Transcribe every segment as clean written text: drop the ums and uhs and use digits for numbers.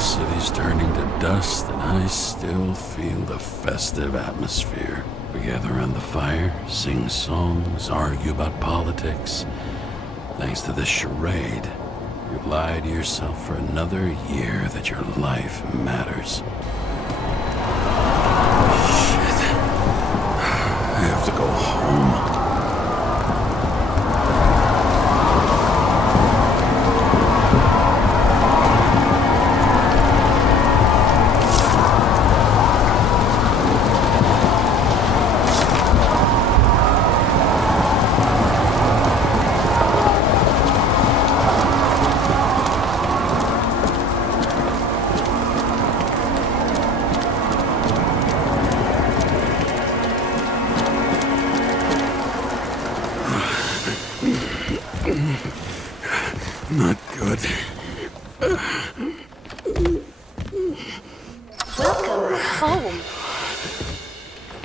city's turning to dust, and I still feel the festive atmosphere. We gather around the fire, sing songs, argue about politics. Thanks to this charade, you've lied to yourself for another year that your life matters. Shit. I have to go home. Not good. Welcome home.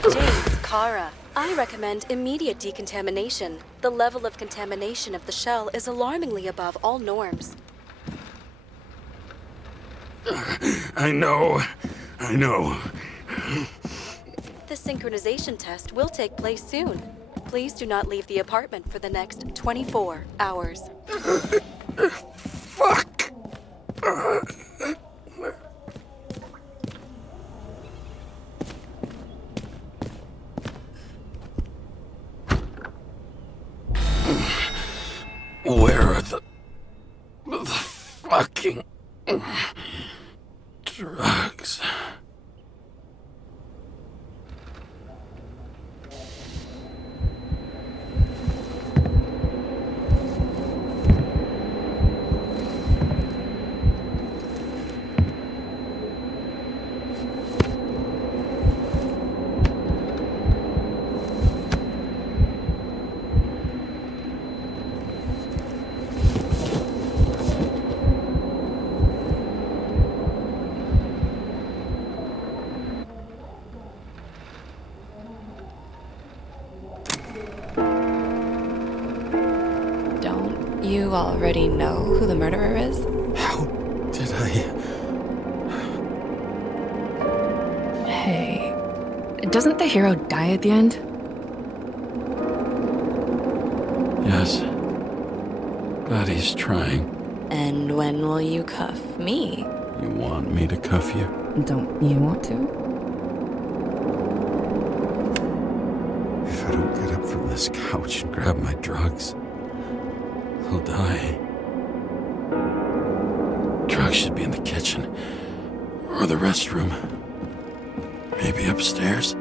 James, Kara, I recommend immediate decontamination. The level of contamination of the shell is alarmingly above all norms. I know. The synchronization test will take place soon. Please do not leave the apartment for the next 24 hours. Fuck! Where are the fucking drugs? You already know who the murderer is? How did I... Hey, doesn't the hero die at the end? Yes. But he's trying. And when will you cuff me? You want me to cuff you? Don't you want to? If I don't get up from this couch and grab my drugs, I'll die. Drugs should be in the kitchen. Or the restroom. Maybe upstairs.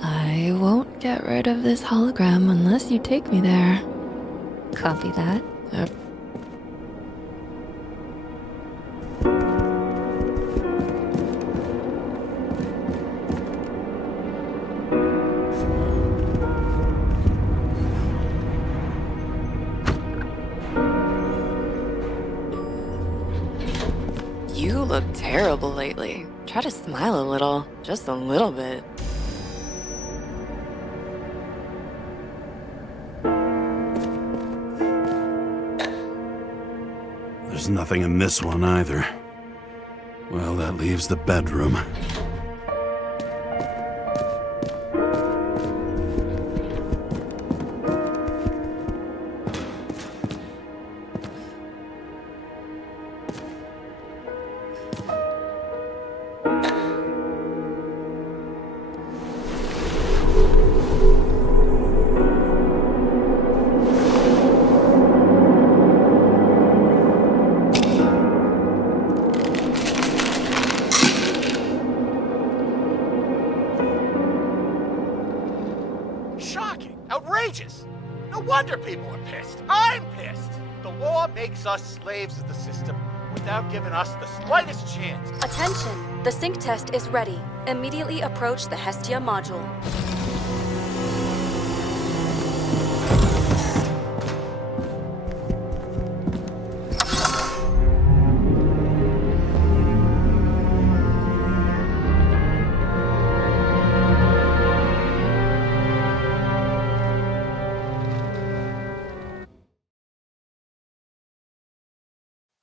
I won't get rid of this hologram unless you take me there. Copy that. You look terrible lately. Try to smile a little, just a little bit. There's nothing in this one either. Well, that leaves the bedroom. Outrageous! No wonder people are pissed. I'm pissed! The law makes us slaves of the system without giving us the slightest chance. Attention! The sync test is ready. Immediately approach the Hestia module.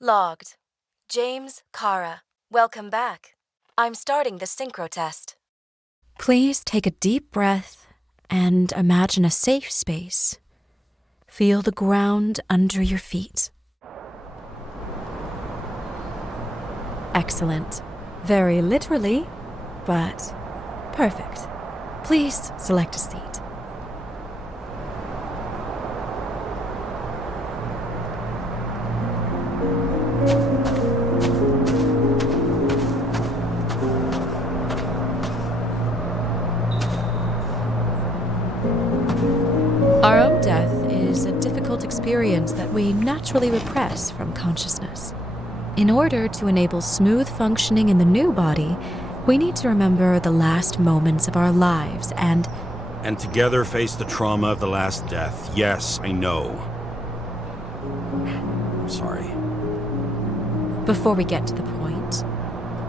Logged. James, Kara, welcome back. I'm starting the synchro test. Please take a deep breath and imagine a safe space. Feel the ground under your feet. Excellent. Very literally, but perfect. Please select a seat. Our own death is a difficult experience that we naturally repress from consciousness. In order to enable smooth functioning in the new body, we need to remember the last moments of our lives and together face the trauma of the last death. Yes, I know. I'm sorry. Before we get to the point,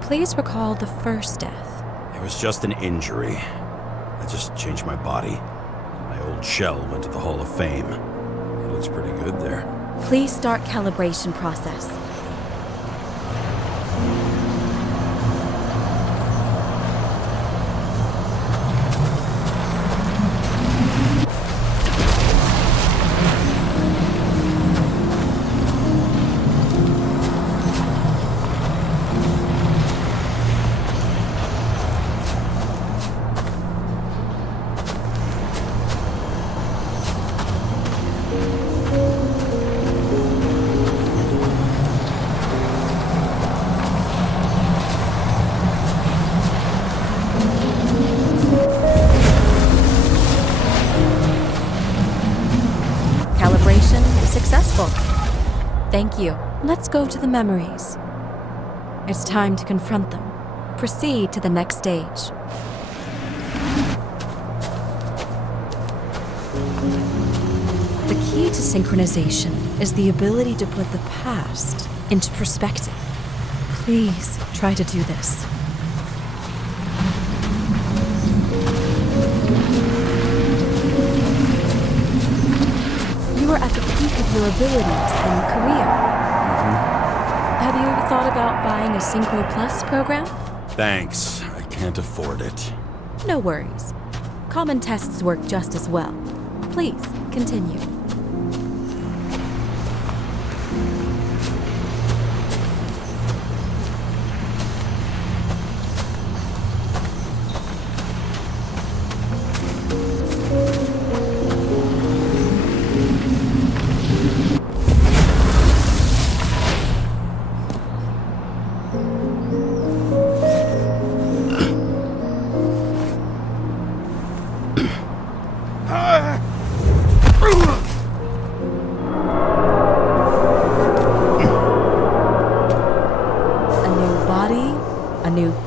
please recall the first death. It was just an injury. I just changed my body. My old shell went to the Hall of Fame. It looks pretty good there. Please start calibration process. Successful. Thank you. Let's go to the memories. It's time to confront them. Proceed to the next stage. The key to synchronization is the ability to put the past into perspective. Please try to do this. You are at the peak of your abilities and career. Have you thought about buying a Synchro Plus program? Thanks. I can't afford it. No worries. Common tests work just as well. Please, continue.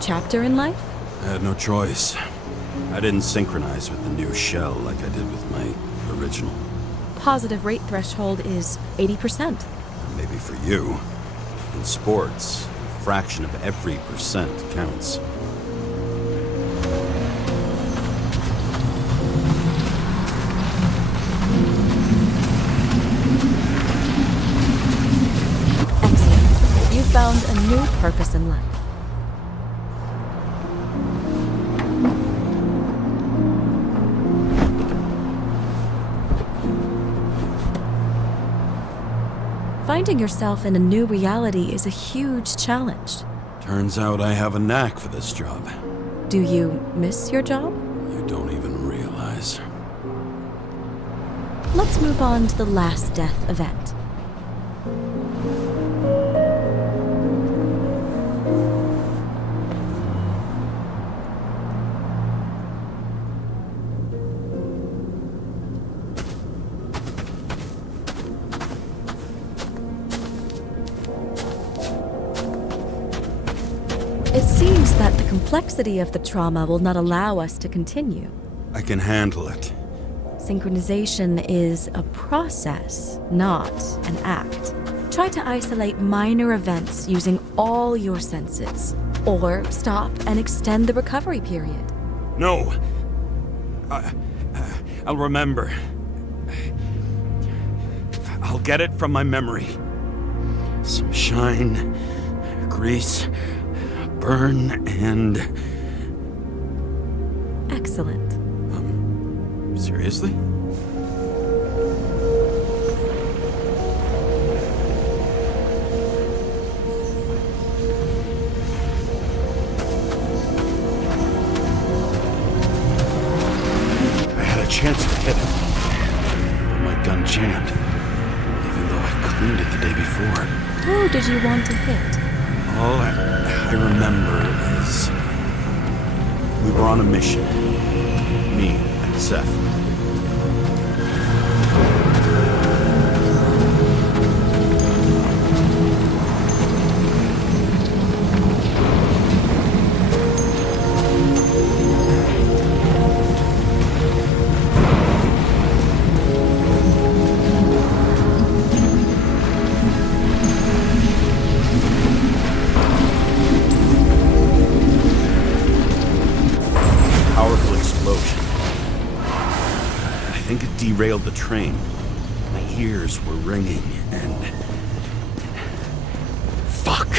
Chapter in life? I had no choice. I didn't synchronize with the new shell like I did with my original. Positive rate threshold is 80%. Maybe for you. In sports, a fraction of every percent counts. Excellent. You found a new purpose in life. Finding yourself in a new reality is a huge challenge. Turns out I have a knack for this job. Do you miss your job? You don't even realize. Let's move on to the last death event. It seems that the complexity of the trauma will not allow us to continue. I can handle it. Synchronization is a process, not an act. Try to isolate minor events using all your senses, or stop and extend the recovery period. No! I'll remember. I'll get it from my memory. some shine, grease, burn, and... Excellent. Seriously? I had a chance to hit him, but my gun jammed, even though I cleaned it the day before. Who did you want to hit? All I remember is we were on a mission, me and Seth. Powerful explosion. I think it derailed the train. My ears were ringing and... Fuck!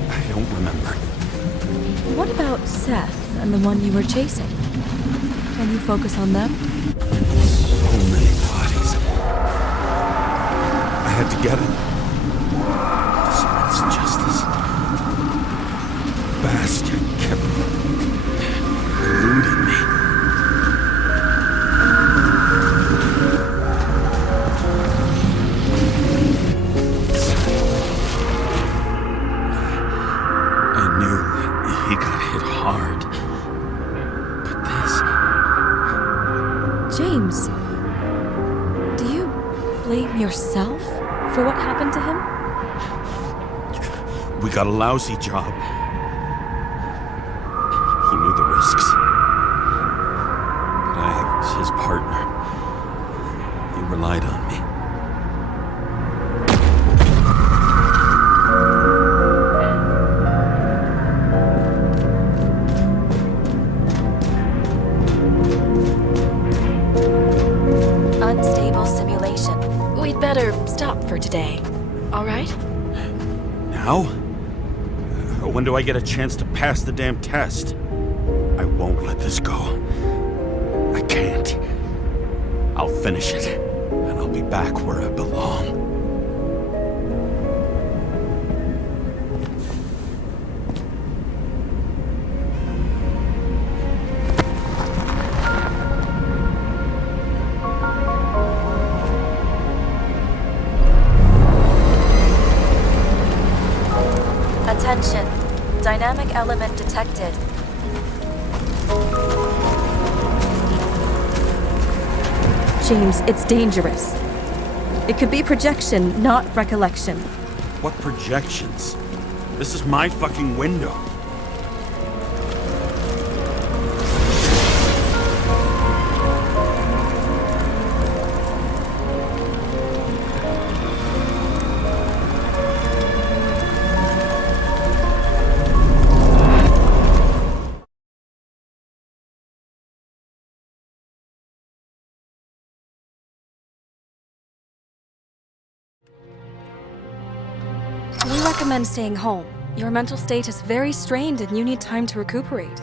I don't remember. What about Seth and the one you were chasing? Can you focus on them? So many bodies. I had to get him. Dispense justice. Bastard kept eluding me. I knew he got hit hard. But this... James, do you blame yourself for what happened to him? We got a lousy job. He knew the risks. But I was his partner. He relied on me. Unstable simulation. We'd better stop for today. All right? Now? When do I get a chance to pass the damn test? I won't let this go. I can't. I'll finish it, and I'll be back where I belong. Attention. Dynamic element detected. James, it's dangerous. It could be projection, not recollection. What projections? This is my fucking window. We recommend staying home. Your mental state is very strained and you need time to recuperate.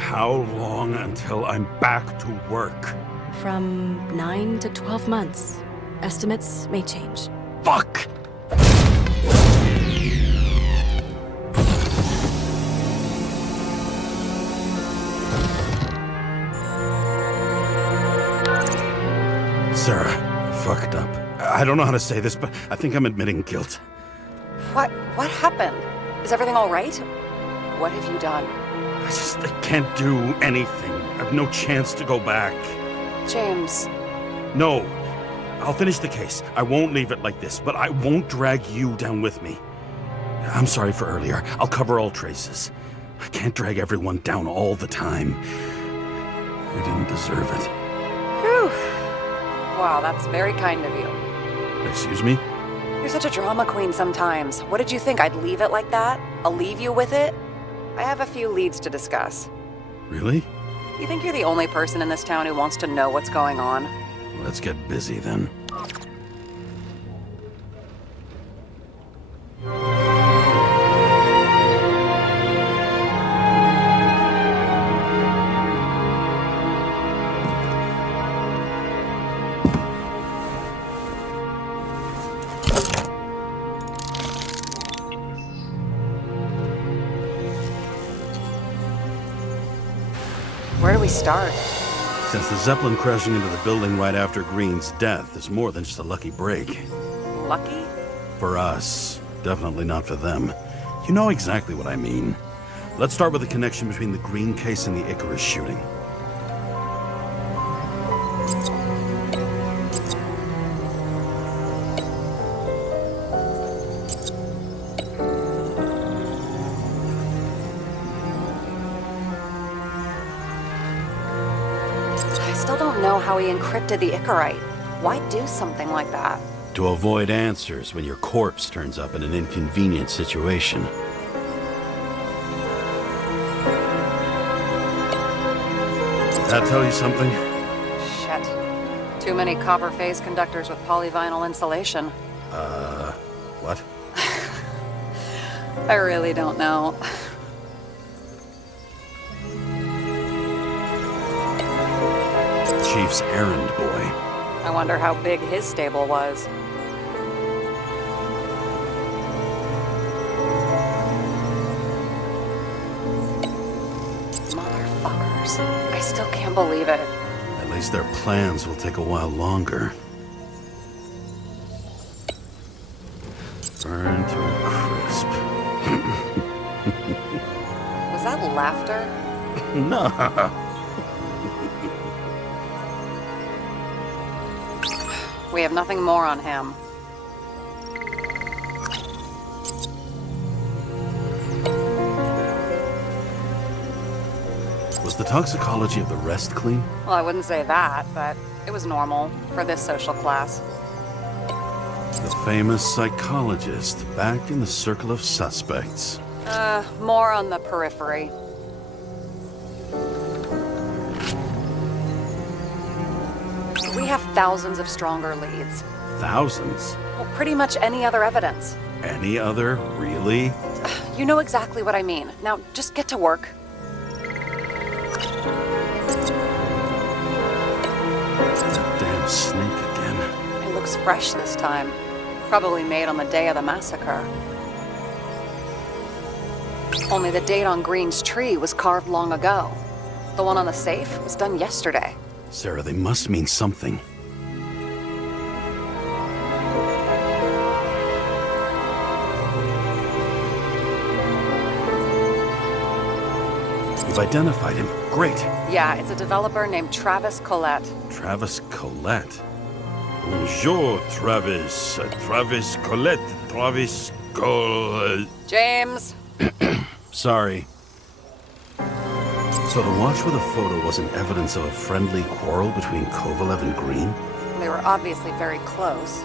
How long until I'm back to work? From 9 to 12 months. Estimates may change. Fuck! Sarah, I fucked up. I don't know how to say this, but I think I'm admitting guilt. What happened? Is everything all right? What have you done? I can't do anything. I have no chance to go back. James, No. I'll finish the case. I won't leave it like this, but I won't drag you down with me. I'm sorry for earlier. I'll cover all traces. I can't drag everyone down all the time. I didn't deserve it. whew. Wow, that's very kind of you. Excuse me? You're such a drama queen sometimes. What did you think, I'd leave it like that? I'll leave you with it? I have a few leads to discuss. Really? You think you're the only person in this town who wants to know what's going on? Let's get busy then. Where do we start? Since the Zeppelin crashing into the building right after Green's death is more than just a lucky break. Lucky? For us. Definitely not for them. You know exactly what I mean. Let's start with the connection between the Green case and the Icarus shooting. I still don't know how he encrypted the Icarite. Why do something like that? To avoid answers when your corpse turns up in an inconvenient situation. That tell you something? Shit. Too many copper phase conductors with polyvinyl insulation. What? I really don't know. Chief's errand boy. I wonder how big his stable was. Motherfuckers. I still can't believe it. At least their plans will take a while longer. Burn to a crisp. Was that laughter? No. We have nothing more on him. Was the toxicology of the rest clean? Well, I wouldn't say that, but it was normal for this social class. The famous psychologist back in the circle of suspects. More on the periphery. We have thousands of stronger leads. Thousands? Well, pretty much any other evidence. Any other? Really? You know exactly what I mean. Now, just get to work. That damn snake again. It looks fresh this time. Probably made on the day of the massacre. Only the date on Green's tree was carved long ago. The one on the safe was done yesterday. Sarah, they must mean something. You've identified him. Great. Yeah, it's a developer named Travis Collette. Travis Collette. Bonjour, Travis. Travis Collette. Travis Collette. James! Sorry. So the watch with a photo wasn't evidence of a friendly quarrel between Kovalev and Green? They were obviously very close.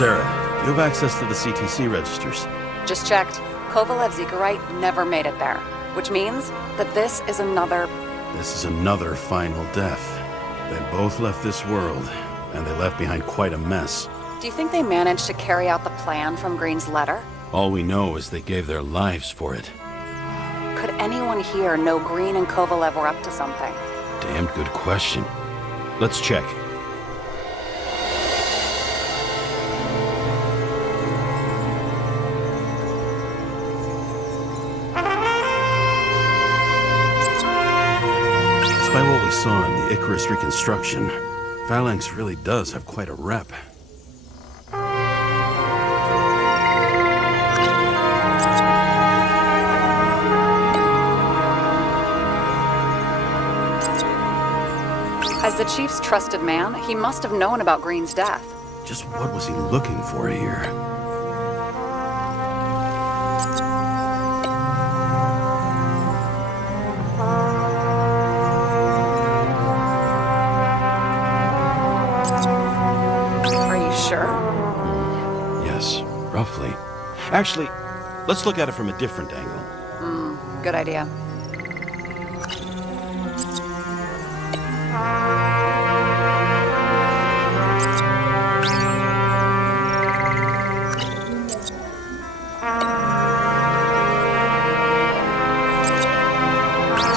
Sarah, do you have access to the CTC registers? Just checked. Kovalev Zekarite never made it there, which means that this is another... This is another final death. They both left this world, and they left behind quite a mess. Do you think they managed to carry out the plan from Green's letter? All we know is they gave their lives for it. Could anyone here know Green and Kovalev were up to something? Damn good question. Let's check. Despite what we saw in the Icarus reconstruction, Phalanx really does have quite a rep. As the Chief's trusted man, he must have known about Green's death. Just what was he looking for here? Are you sure? Yes, roughly. Actually, let's look at it from a different angle. Good idea.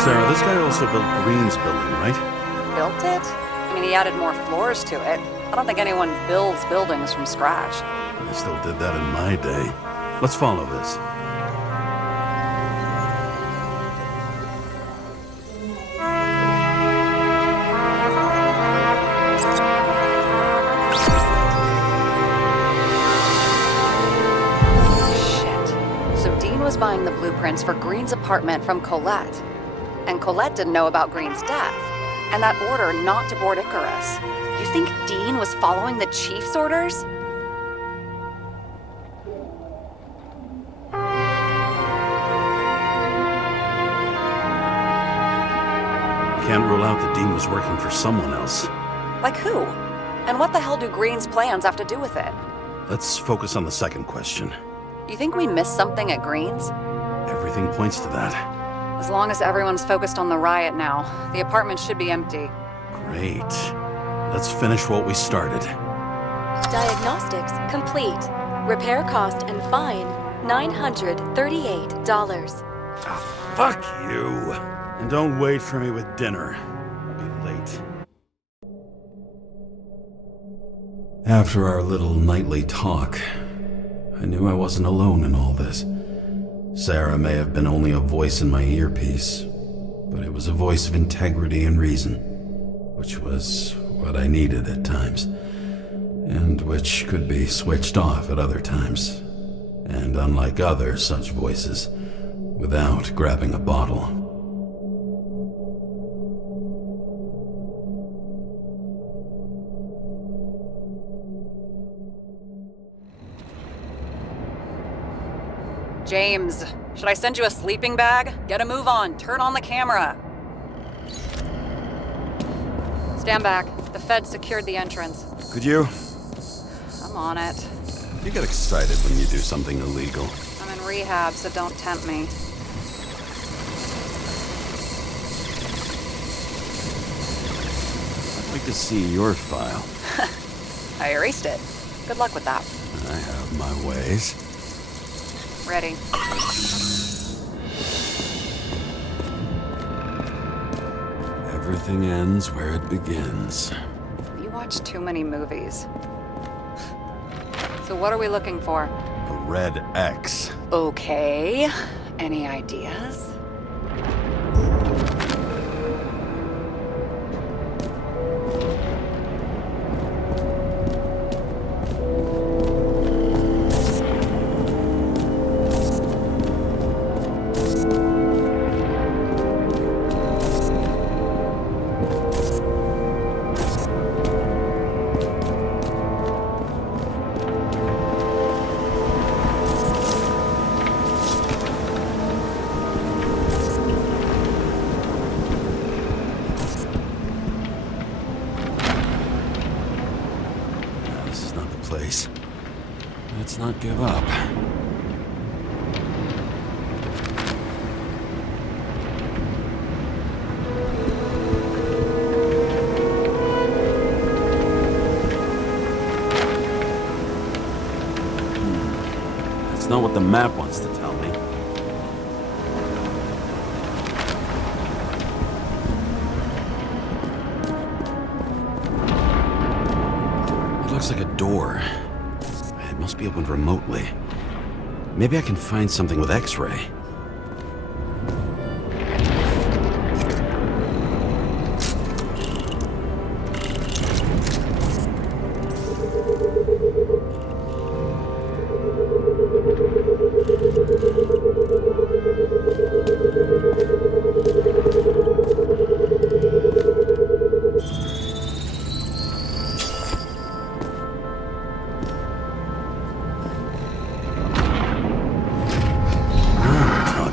Sarah, this guy also built Green's building, right? Built it? I mean, he added more floors to it. I don't think anyone builds buildings from scratch. I still did that in my day. Let's follow this. Shit. So Dean was buying the blueprints for Green's apartment from Colette. And Colette didn't know about Green's death. And that order not to board Icarus. You think Dean was following the Chief's orders? Can't rule out that Dean was working for someone else. Like who? And what the hell do Green's plans have to do with it? Let's focus on the second question. You think we missed something at Green's? Everything points to that. As long as everyone's focused on the riot now, the apartment should be empty. Great. Let's finish what we started. Diagnostics complete. Repair cost and fine $938. Ah, fuck you. And don't wait for me with dinner. I'll be late. After our little nightly talk, I knew I wasn't alone in all this. Sarah may have been only a voice in my earpiece, but it was a voice of integrity and reason, which was what I needed at times, and which could be switched off at other times, and unlike other such voices, without grabbing a bottle. James, should I send you a sleeping bag? Get a move on. Turn on the camera. Stand back. The Fed secured the entrance. Could you? I'm on it. You get excited when you do something illegal. I'm in rehab, so don't tempt me. I'd like to see your file. I erased it. Good luck with that. I have my ways. Ready. Everything ends where it begins. You watch too many movies. So what are we looking for? A red X. Okay. Any ideas? Let's not give up. That's not what the map wants to tell me. It looks like a door. It must be opened remotely. Maybe I can find something with X-ray.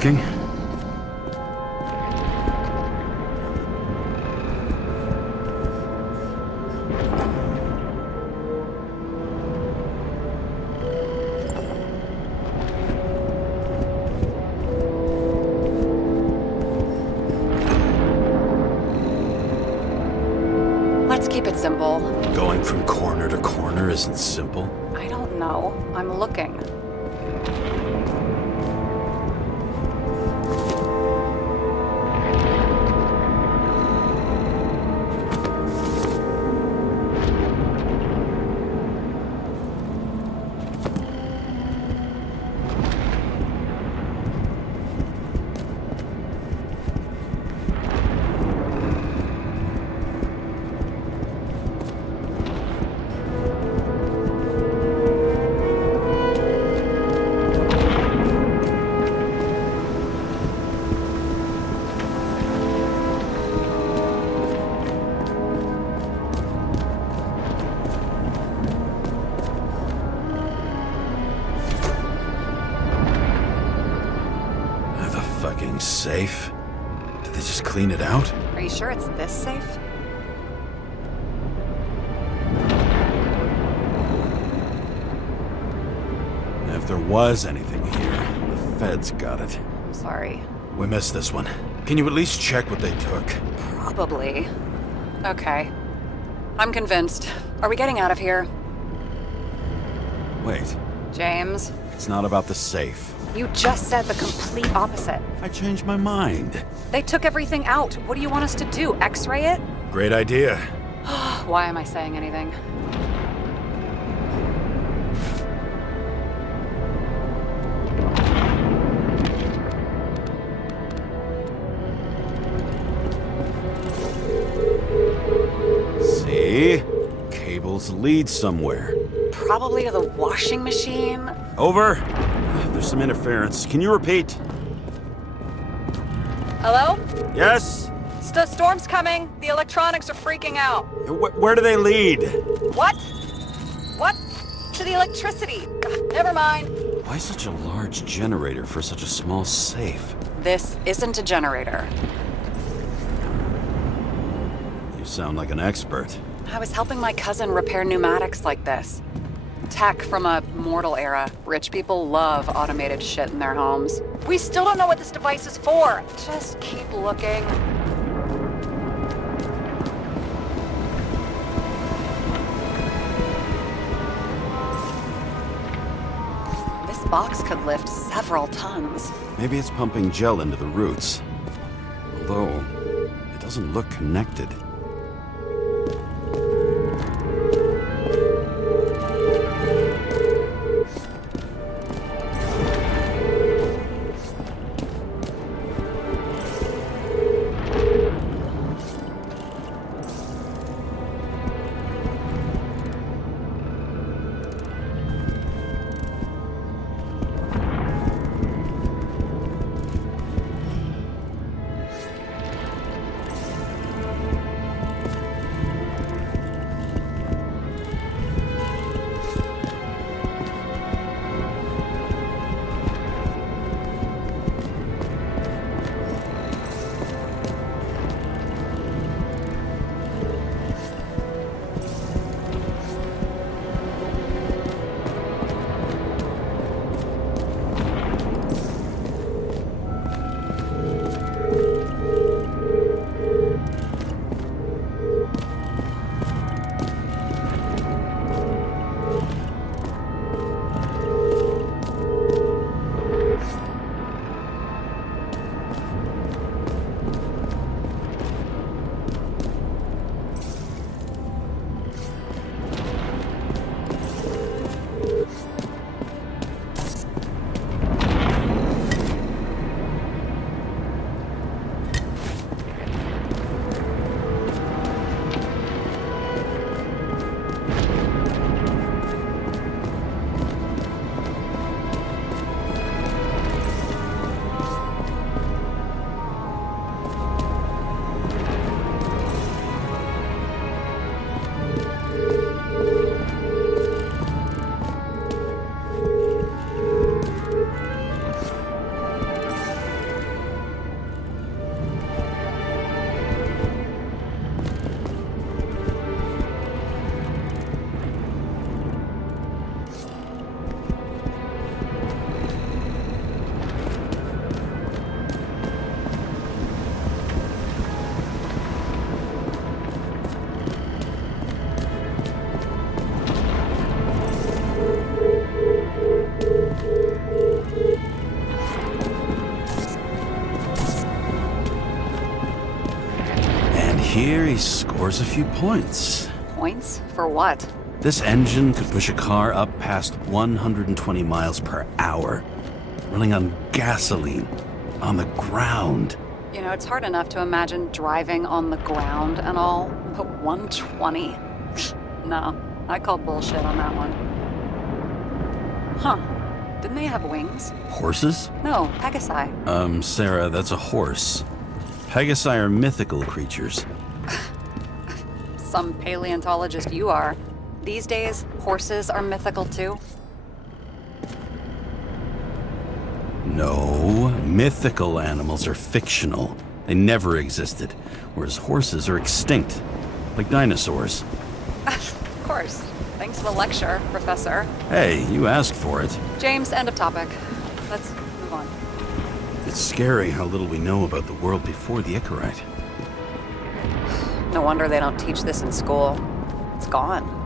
Talking. Let's keep it simple. Going from corner to corner isn't simple. I don't know. I'm looking. Fucking safe? Did they just clean it out? Are you sure it's this safe? If there was anything here, the feds got it. I'm sorry. We missed this one. Can you at least check what they took? Probably. Okay. I'm convinced. Are we getting out of here? Wait, James, it's not about the safe. you just said the complete opposite. I changed my mind. They took everything out. What do you want us to do? X-ray it? Great idea. Why am I saying anything? See? Cables lead somewhere. Probably to the washing machine. Over. There's some interference. Can you repeat? Hello? Yes? Storm's coming. The electronics are freaking out. Where do they lead? What? What? To the electricity. Ugh, never mind. Why such a large generator for such a small safe? This isn't a generator. You sound like an expert. I was helping my cousin repair pneumatics like this. Tech from a mortal era. Rich people love automated shit in their homes. We still don't know what this device is for. Just keep looking. This box could lift several tons. Maybe it's pumping gel into the roots. Although, it doesn't look connected. Here he scores a few points. Points? For what? This engine could push a car up past 120 miles per hour, running on gasoline, on the ground. You know, it's hard enough to imagine driving on the ground and all, but 120? No, I call bullshit on that one. Huh. Didn't they have wings? Horses? No, Pegasi. Sarah, that's a horse. Pegasi are mythical creatures. Some paleontologist you are. These days, horses are mythical too. No, mythical animals are fictional. They never existed, whereas horses are extinct, like dinosaurs. Of course. Thanks for the lecture, Professor. Hey, you asked for it. James, end of topic. Let's move on. It's scary how little we know about the world before the Icarite. No wonder they don't teach this in school. It's gone.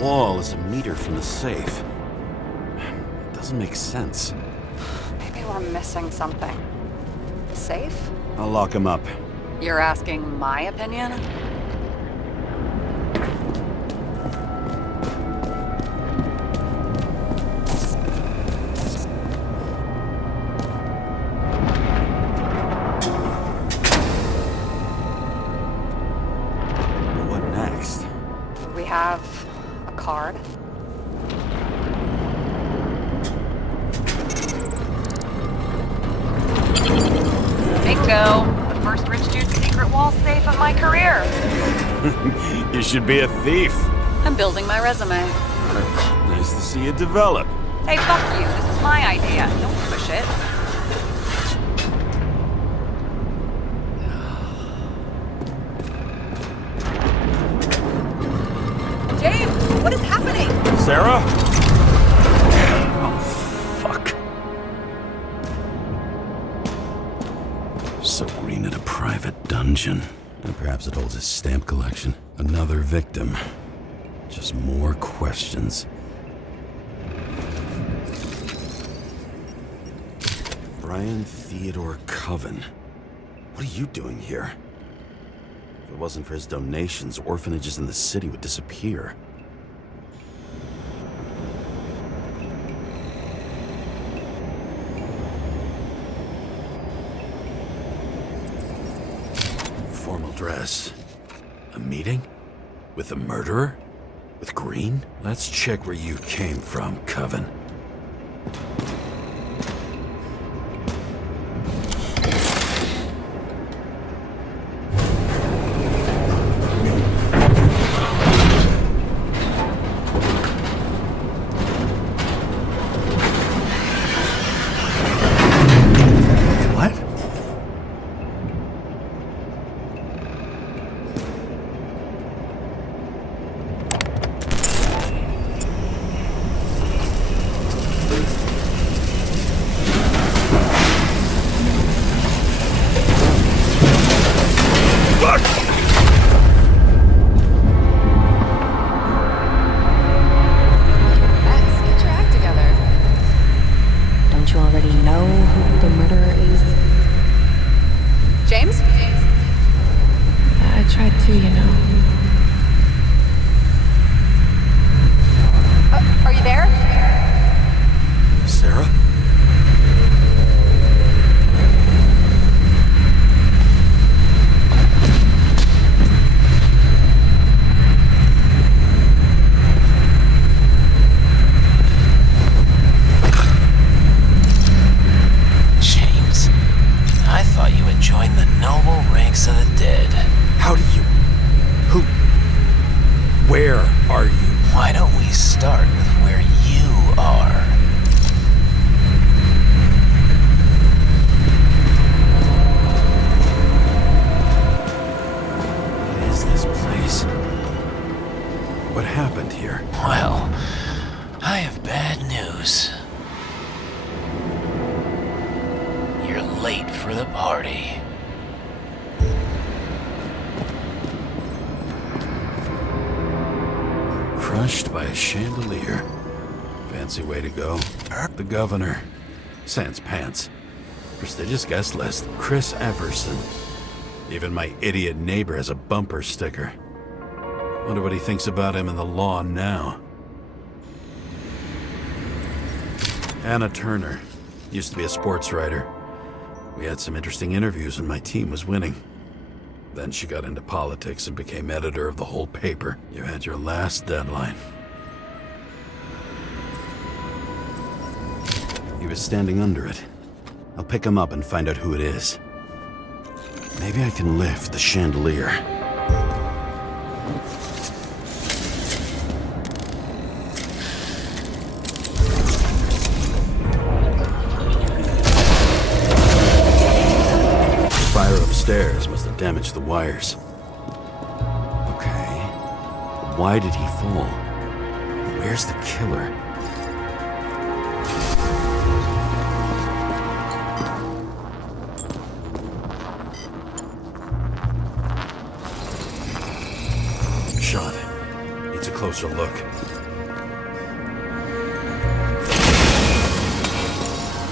Wall is a meter from the safe. It doesn't make sense. Maybe we're missing something. Safe? I'll lock him up. You're asking my opinion? What next? We have a card. Bingo! The first rich dude's secret wall safe of my career. You should be a thief. I'm building my resume. Nice to see you develop. Hey, fuck you. This is my idea. Don't push it. James, what is happening? Sarah? Oh, fuck. So Green at a private dungeon. And perhaps it holds his stamp collection. Another victim. Just more questions. Brian Theodore Coven. What are you doing here? If it wasn't for his donations, orphanages in the city would disappear. Formal dress. A meeting? With the murderer? With Green? Let's check where you came from, Coven. Don't you already know who the murderer is? James? I tried to, you know. Are you there? Sarah? James, I thought you had joined the noble ranks of the dead. How do you... Who... Where are you? Why don't we start with where you are? What is this place? What happened here? Well, I have bad news. You're late for the party. Crushed by a chandelier. Fancy way to go. The governor. Sans pants. Prestigious guest list. Chris Everson. Even my idiot neighbor has a bumper sticker. Wonder what he thinks about him and the law now. Anna Turner. Used to be a sports writer. We had some interesting interviews when my team was winning. Then she got into politics and became editor of the whole paper. You had your last deadline. He was standing under it. I'll pick him up and find out who it is. Maybe I can lift the chandelier. Fire upstairs must have damaged the wires. Okay. Why did he fall? Where's the killer? Shot. Needs a closer look.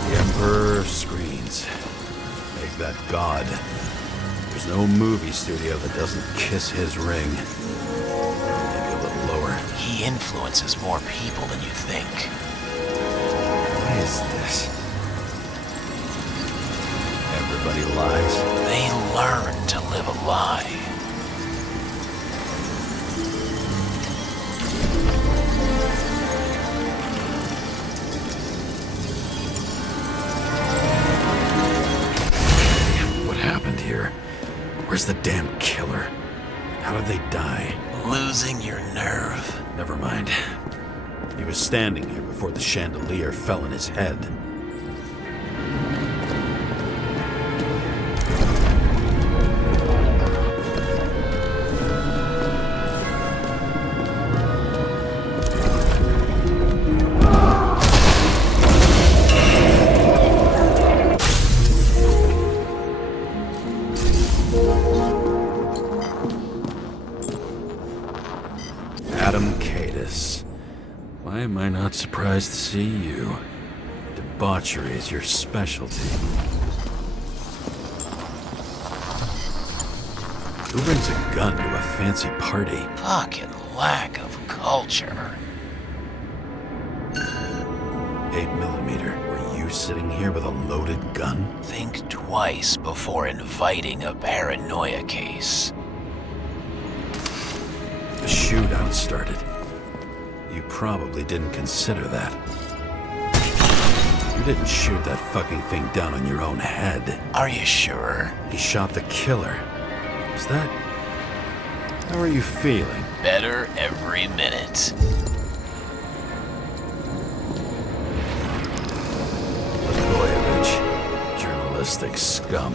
The Emperor screens. Make that God. There's no movie studio that doesn't kiss his ring. Maybe a little lower. He influences more people than you think. What is this? Everybody lies. They learn to live a lie. What happened here? Where's the damn killer? How did they die? Losing your nerve. Never mind. He was standing here before the chandelier fell on his head. Why am I not surprised to see you? Debauchery is your specialty. Who brings a gun to a fancy party? Fucking lack of culture. 8mm. Were you sitting here with a loaded gun? Think twice before inviting a paranoia case. The shootout started. You probably didn't consider that. You didn't shoot that fucking thing down on your own head. Are you sure? He shot the killer. Is that... How are you feeling? Better every minute. Blagojevich, journalistic scum.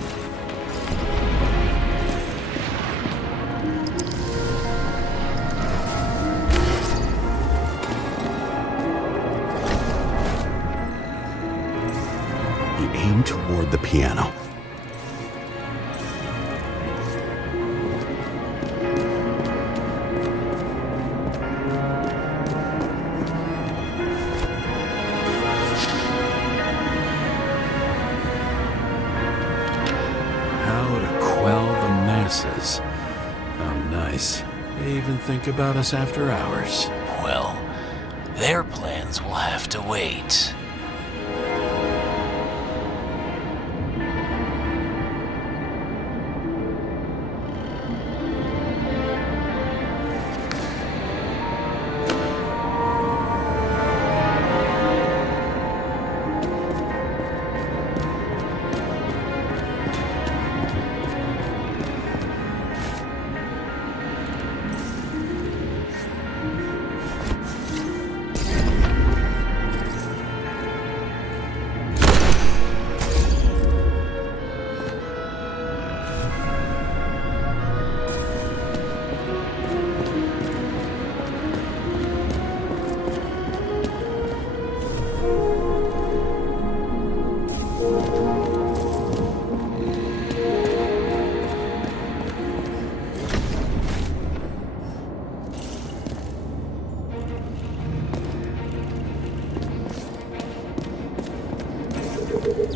Aim toward the piano. bosses. How nice. They even think about us after hours. Well, their plans will have to wait.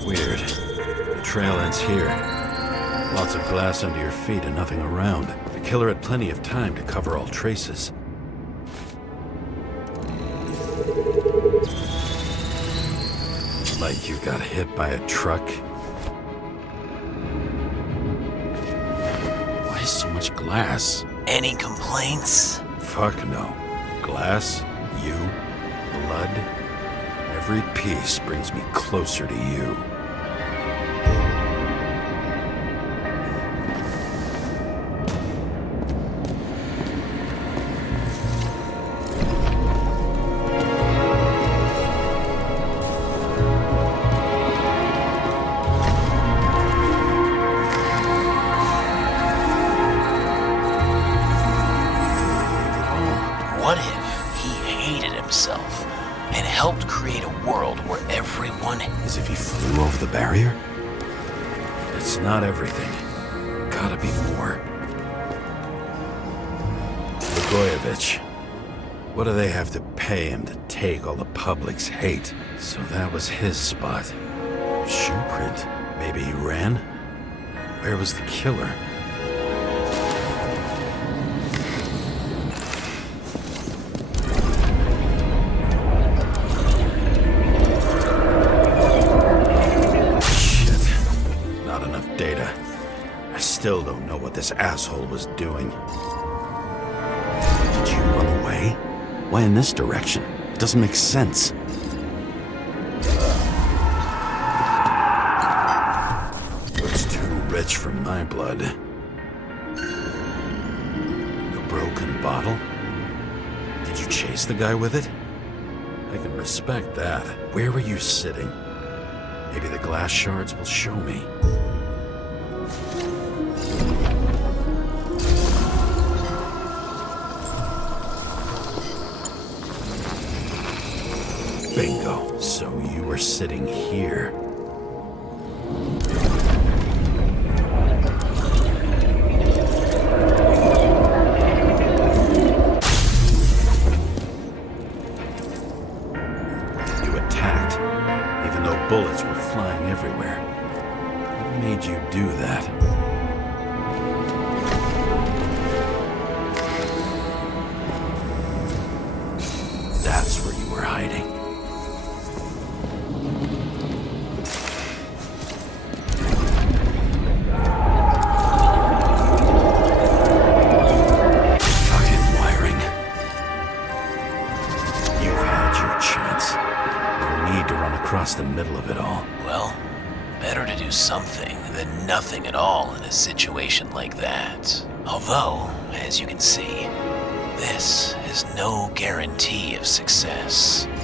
Weird. The trail ends here. Lots of glass under your feet and nothing around. The killer had plenty of time to cover all traces. Like you got hit by a truck. Why so much glass? Any complaints? Fuck no. Glass, you, blood. Every piece brings me closer to you. What if he hated himself and helped create a world where everyone... As if he flew over the barrier? It's not everything. Gotta be more. Blagojevich. What do they have to pay him to take all the public's hate? So that was his spot. Shoe print. Maybe he ran? Where was the killer? Still don't know what this asshole was doing. Did you run away? Why in this direction? It doesn't make sense. Looks too rich for my blood. A broken bottle? Did you chase the guy with it? I can respect that. Where were you sitting? Maybe the glass shards will show me. Bingo. So you were sitting here. You attacked, even though bullets were flying everywhere. What made you do that? That's where you were hiding. Across the middle of it all. Well, better to do something than nothing at all in a situation like that. Although, as you can see, this is no guarantee of success. And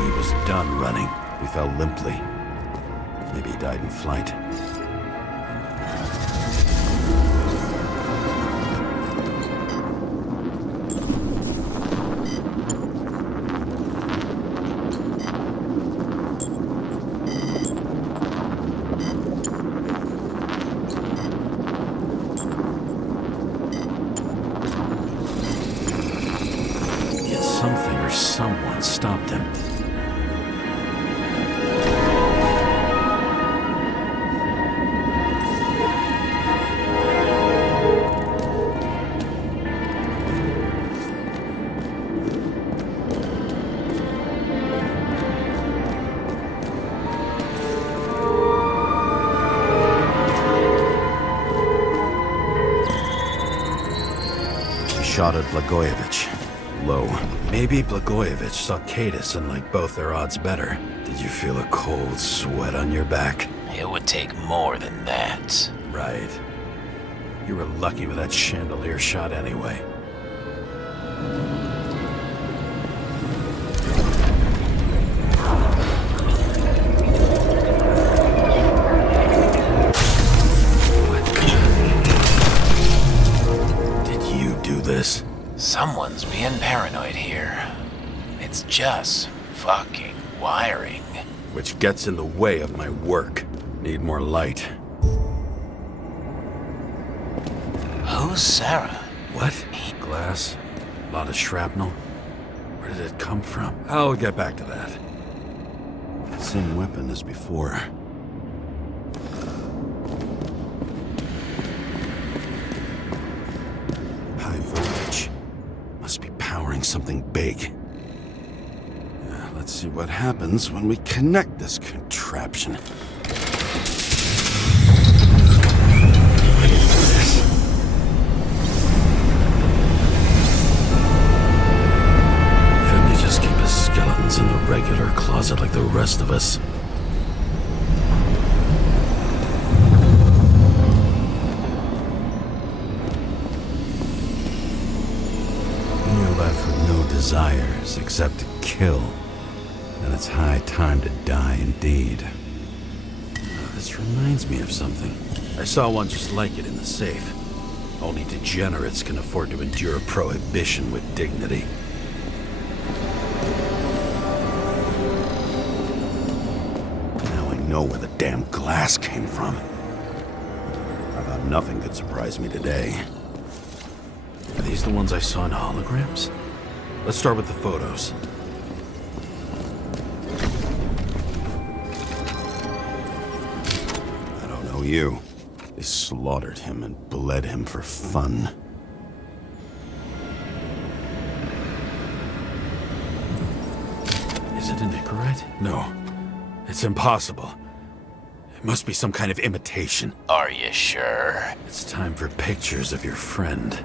he was done running. We fell limply. Maybe he died in flight. Something or someone stopped him. shot at Blagojevich. Low. Maybe Blagojevich saw Cadis and liked both their odds better. Did you feel a cold sweat on your back? It would take more than that. Right. You were lucky with that chandelier shot anyway. Did you do this? Someone's being paranoid here. It's just fucking wiring. Which gets in the way of my work. Need more light. Who's Sarah? What? Glass? A lot of shrapnel? Where did it come from? I'll get back to that. Same weapon as before. High voltage. Must be powering something big. Let's see what happens when we connect this contraption. Couldn't he just keep his skeletons in the regular closet like the rest of us? You're left with no desires except to kill. And it's high time to die indeed. This reminds me of something. I saw one just like it in the safe. Only degenerates can afford to endure prohibition with dignity. Now I know where the damn glass came from. I thought nothing could surprise me today. Are these the ones I saw in holograms? Let's start with the photos. You. They slaughtered him and bled him for fun. Is it an Icarite? No. It's impossible. It must be some kind of imitation. Are you sure? It's time for pictures of your friend.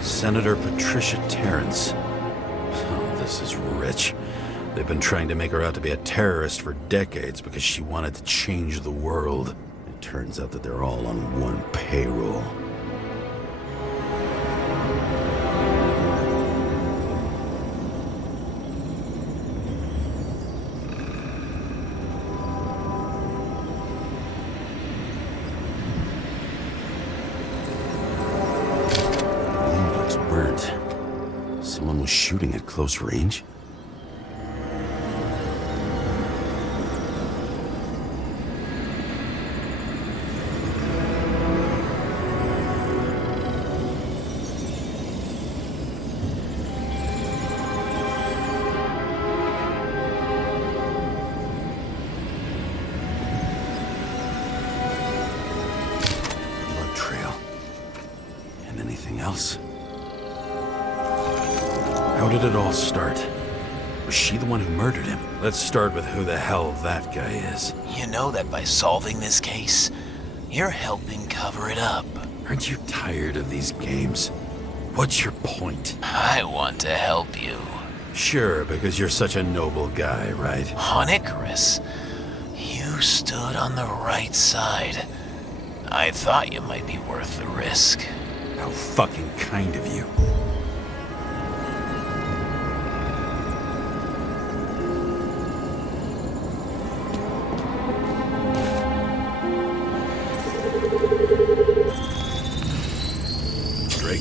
Senator Patricia Terrence. Oh, this is rich. They've been trying to make her out to be a terrorist for decades because she wanted to change the world. It turns out that they're all on one payroll. Someone was shooting at close range? Blood trail. And anything else? How did it all start? Was she the one who murdered him? Let's start with who the hell that guy is. You know that by solving this case, you're helping cover it up. Aren't you tired of these games? What's your point? I want to help you. Sure, because you're such a noble guy, right? On Icarus, you stood on the right side. I thought you might be worth the risk. How fucking kind of you.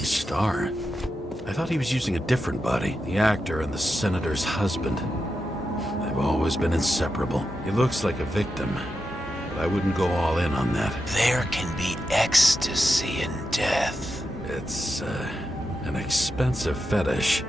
Star. I thought he was using a different body. The actor and the senator's husband. They've always been inseparable. He looks like a victim, but I wouldn't go all in on that. There can be ecstasy in death. It's, an expensive fetish.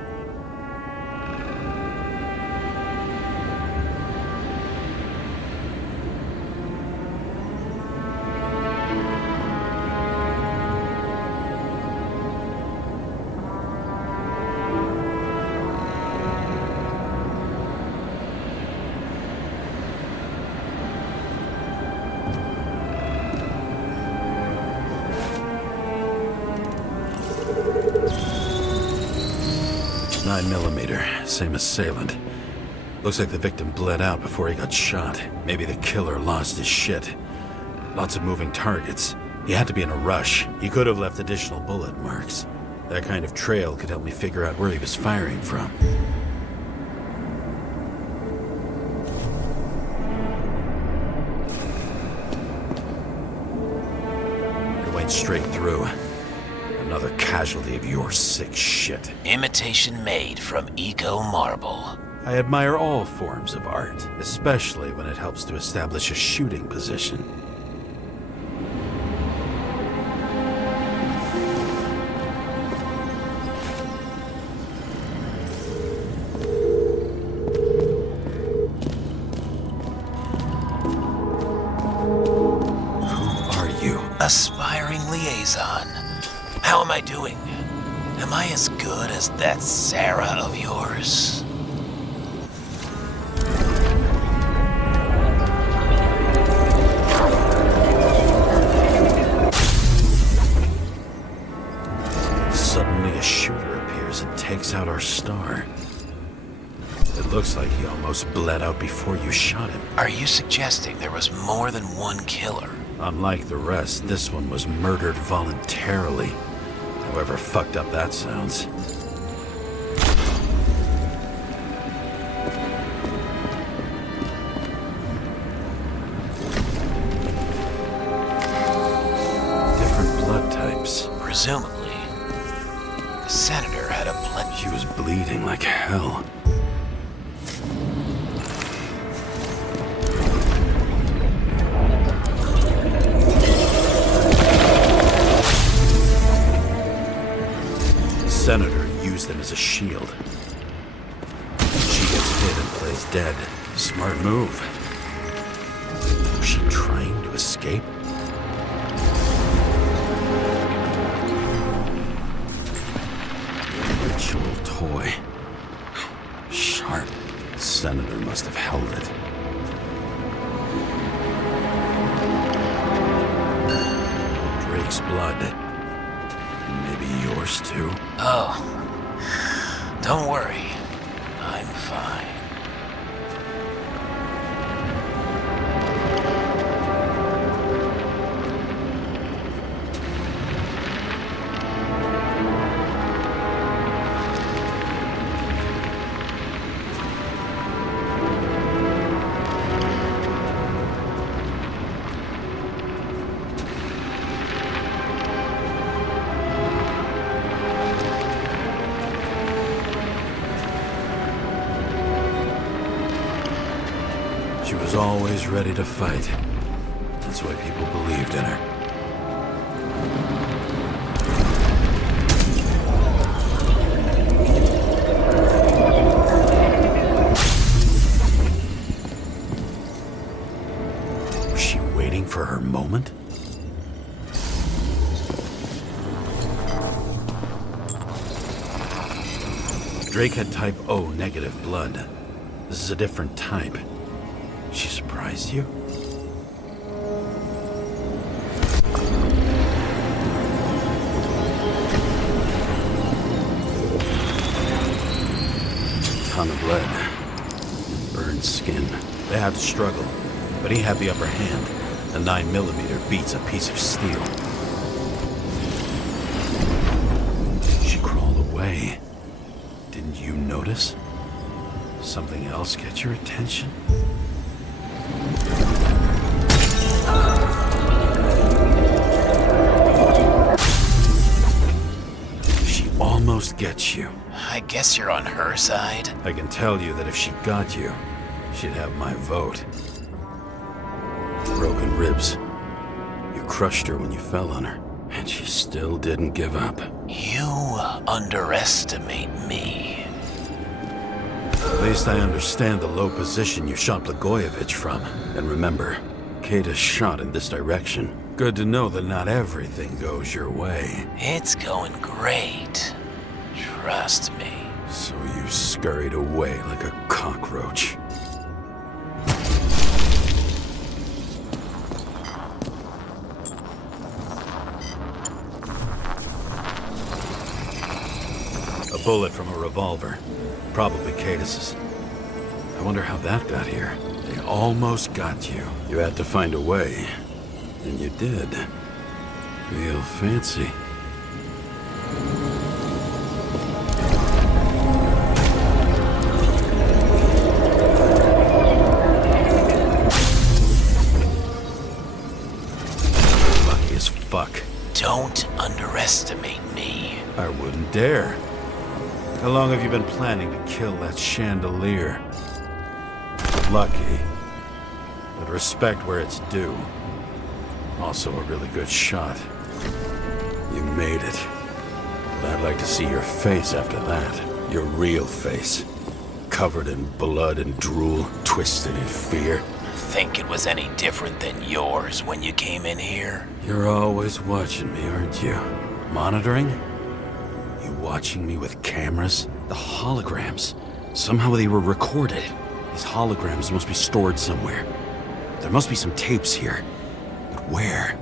9mm, same assailant. Looks like the victim bled out before he got shot. Maybe the killer lost his shit. Lots of moving targets. He had to be in a rush. He could have left additional bullet marks. That kind of trail could help me figure out where he was firing from. It went straight through. Another casualty of your sick shit. Imitation made from eco marble. I admire all forms of art, especially when it helps to establish a shooting position. Who are you? Aspiring liaison. How am I doing? Am I as good as that Sarah of yours? Suddenly a shooter appears and takes out our star. It looks like he almost bled out before you shot him. Are you suggesting there was more than one killer? Unlike the rest, this one was murdered voluntarily. However fucked up that sounds. Different blood types. Presumably, the senator had a blood. She was bleeding like hell. The senator used them as a shield. She gets hit and plays dead. Smart move. Was she trying to escape? Ritual toy. Sharp. Senator must have held it. Drake's blood. And maybe yours too. Oh, don't worry. I'm fine. She was always ready to fight. That's why people believed in her. Was she waiting for her moment? Drake had type O negative blood. This is a different type. She surprised you? Ton of blood. Burned skin. They had to struggle, but he had the upper hand. A 9mm beats a piece of steel. She crawled away. Didn't you notice? Something else get your attention? She almost gets you. I guess you're on her side. I can tell you that if she got you, she'd have my vote. Broken ribs. You crushed her when you fell on her, and she still didn't give up. You underestimate me. At least I understand the low position you shot Blagojevich from. And remember, Kata's shot in this direction. Good to know that not everything goes your way. It's going great. Trust me. So you scurried away like a cockroach. A A bullet from a revolver. Probably Cadis's. I wonder how that got here. They almost got you. You had to find a way. And you did. Real fancy. Lucky as fuck. Don't underestimate me. I wouldn't dare. How long have you been planning to kill that chandelier? Lucky. But respect where it's due. Also a really good shot. You made it. But I'd like to see your face after that. Your real face. Covered in blood and drool, twisted in fear. Think it was any different than yours when you came in here? You're always watching me, aren't you? Monitoring? You watching me with cameras? The holograms. Somehow they were recorded. These holograms must be stored somewhere. There must be some tapes here. But where?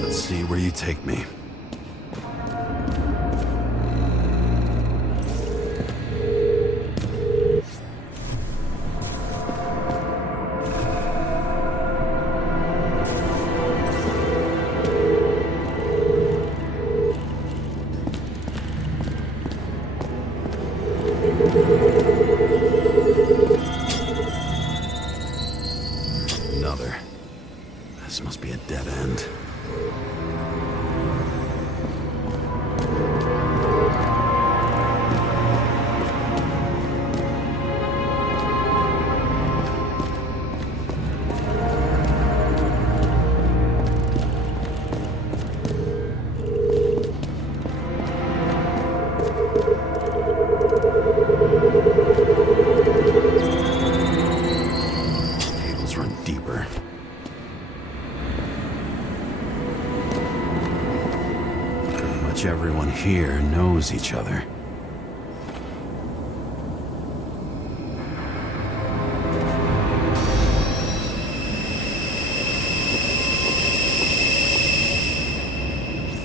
Let's see where you take me. Another. This must be a dead end. Cables run deeper. Pretty much everyone here knows each other.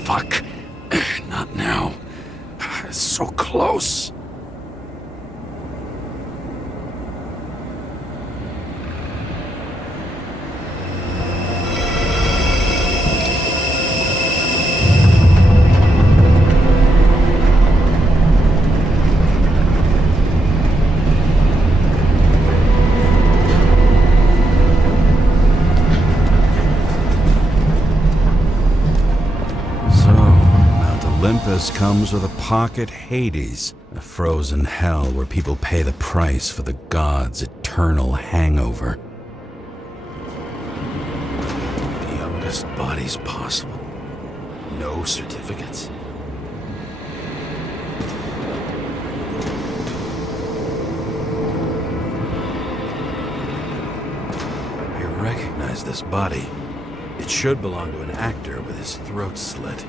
Fuck. Not now. It's so close. Olympus comes with a pocket Hades, a frozen hell where people pay the price for the gods' eternal hangover. The youngest bodies possible. No certificates. I recognize this body. It should belong to an actor with his throat slit.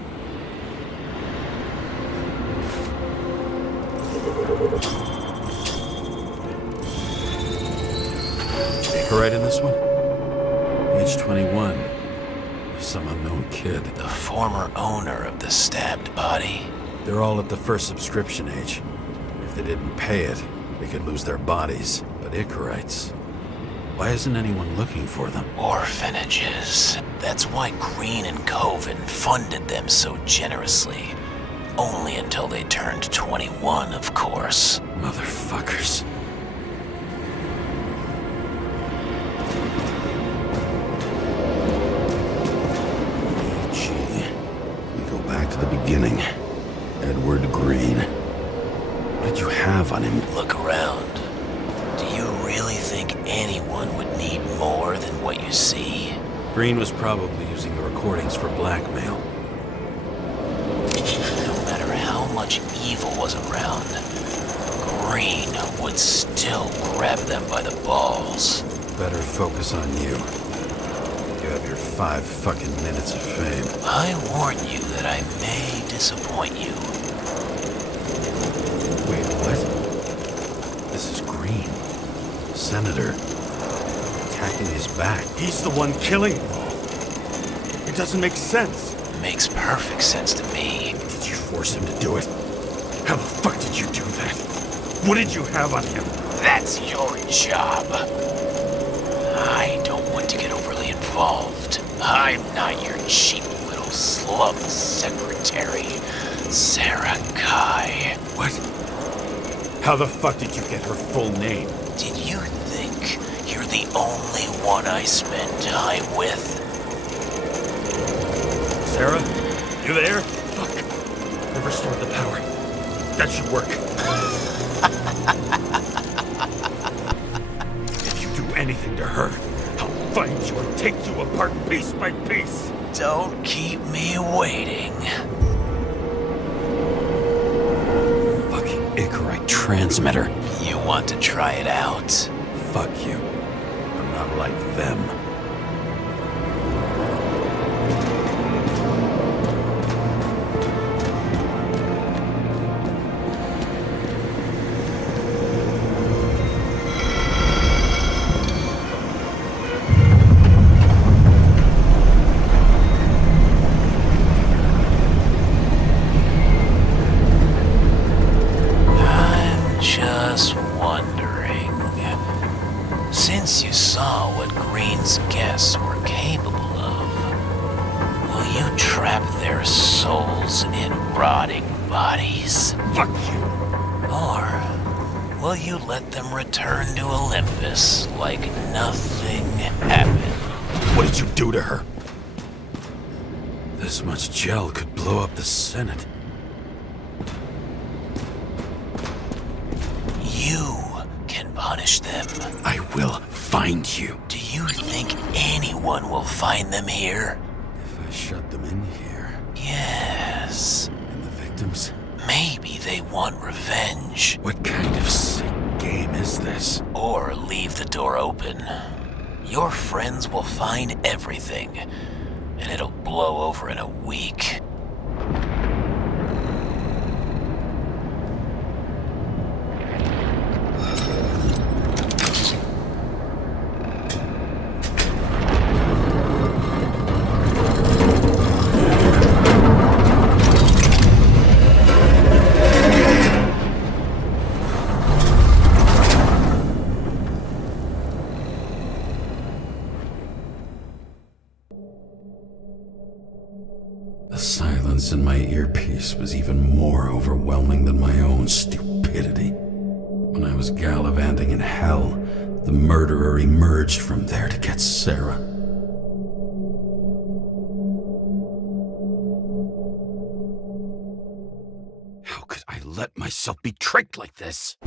Paper right in this one? Age 21. Some unknown kid. The former owner of the stabbed body? They're all at the first subscription age. If they didn't pay it, they could lose their bodies. But Icarites, why isn't anyone looking for them? Orphanages. That's why Green and Coven funded them so generously. Only until they turned 21, of course. Motherfuckers. We go back to the beginning. Edward Green. What did you have on him? Look around. you see? Green was probably using the recordings for blackmail. No matter how much evil was around, Green would still grab them by the balls. Better focus on you. You have your 5 fucking minutes of fame. I warn you that I may disappoint you. Wait, what? This is Green. Senator. Attacking his back. He's the one killing him. It doesn't make sense. Makes perfect sense to me. Did you force him to do it? How the fuck did you do that? What did you have on him? That's your job. I don't want to get overly involved. I'm not your cheap little slum secretary, Sarah Kai. What? How the fuck did you get her full name? Did you think you're the only one I spend time with? Sarah? You there? Fuck. I've restored the power. That should work. If you do anything to her, I'll find you and take you apart piece by piece. Don't keep me waiting. Fucking Icarite transmitter. You want to try it out? Fuck you. I'm not like them. Just wondering, since you saw what Green's guests were capable of, will you trap their souls in rotting bodies? Fuck you. Or will you let them return to Olympus like nothing happened? What did you do to her? This much gel could blow up the Senate. You can punish them. I will find you. Do you think anyone will find them here? If I shut them in here, Yes. and the victims, Maybe they want revenge. what kind of sick game is this? Or leave the door open. Your friends will find everything, and it'll blow over in a week. The silence in my earpiece was even more overwhelming than my own stupidity. When I was gallivanting in hell, the murderer emerged from there to get Sarah. How could I let myself be tricked like this?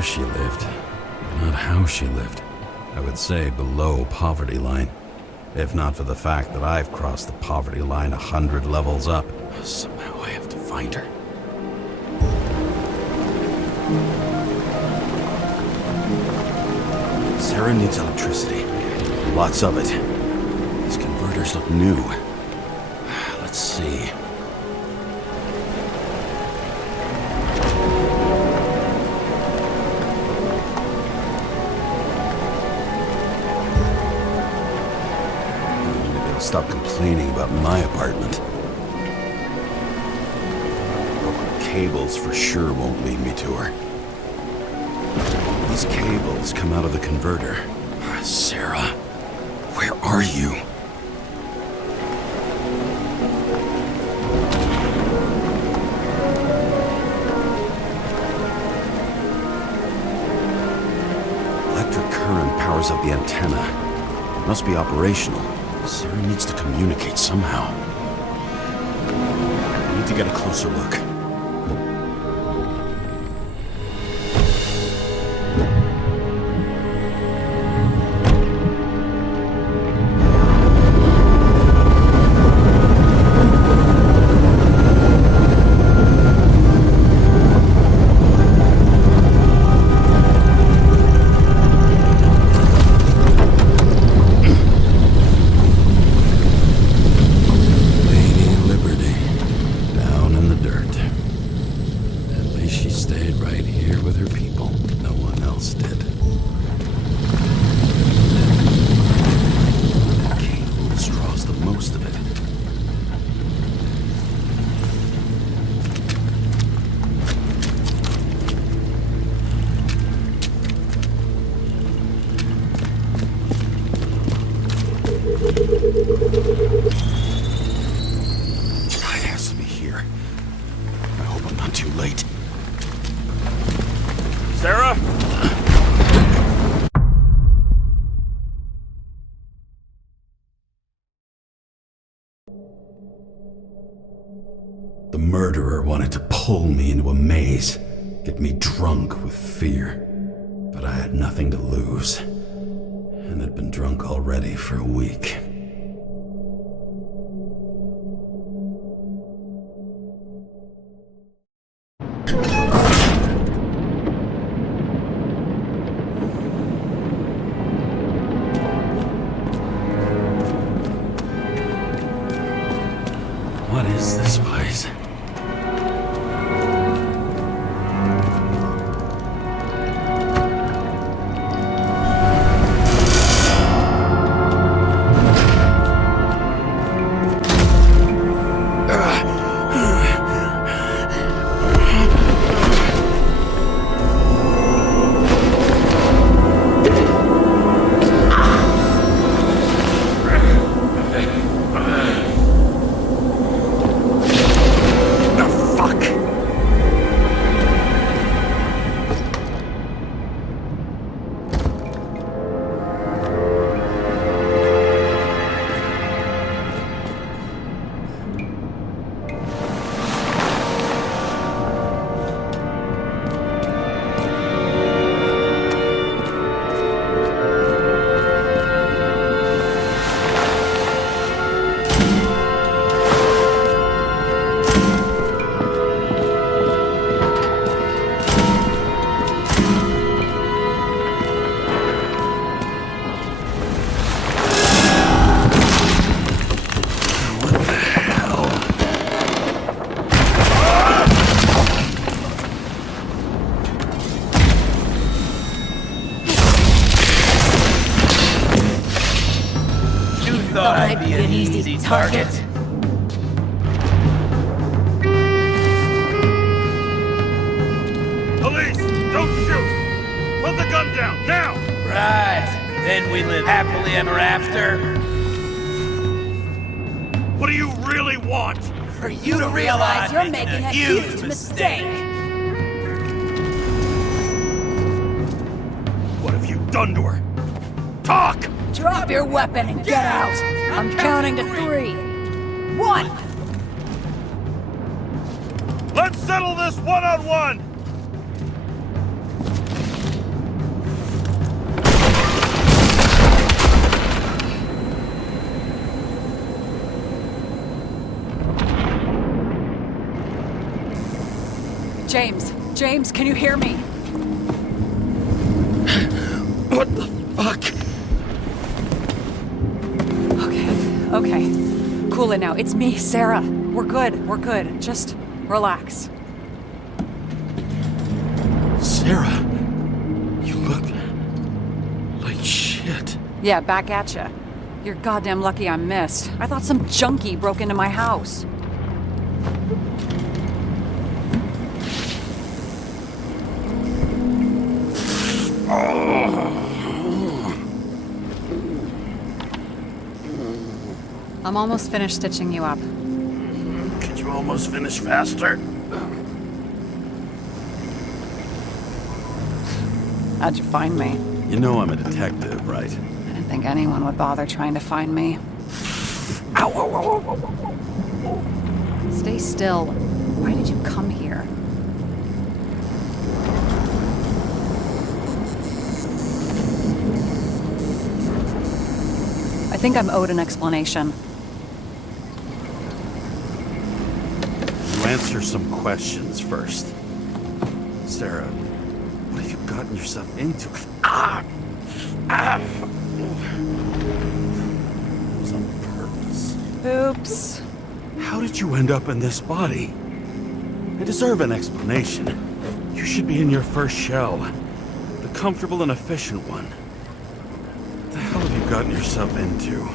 She lived, but not how she lived. I would say below poverty line, if not for the fact that I've crossed the poverty line 100 levels up. Somehow I have to find her. Sarah needs electricity. Lots of it. These converters look new. Let's see. Stop complaining about my apartment. Broken cables for sure won't lead me to her. These cables come out of the converter. Sarah, where are you? current powers up the antenna. It must be operational. Sarah needs to communicate somehow. I need to get a closer look. It has to be here. I hope I'm not too late. Sarah? The murderer wanted to pull me into a maze, get me drunk with fear. But I had nothing to lose, and had been drunk already for a week. What is this place? I'd be an easy target. Police! Don't shoot! Put the gun down, now! Right. Then we live happily ever after. What do you really want? For you to realize you're making a huge mistake. What have you done to her? Talk! Drop your weapon and get out. I'm counting to 3. 1. Let's settle this one-on-one! James, can you hear me? What the fuck? Okay. Cool it now. It's me, Sarah. We're good. Just relax. Sarah, you look like shit. Yeah, back at ya. You're goddamn lucky I missed. I thought some junkie broke into my house. I'm almost finished stitching you up. Could you almost finish faster? How'd you find me? You know I'm a detective, right? I didn't think anyone would bother trying to find me. Ow, ow, ow, ow, ow, ow. Stay still. Why did you come here? I think I'm owed an explanation. You answer some questions first. Sarah, what have you gotten yourself into? Ah! Ah! It was on purpose. Oops. How did you end up in this body? I deserve an explanation. You should be in your first shell. The comfortable and efficient one. What the hell have you gotten yourself into?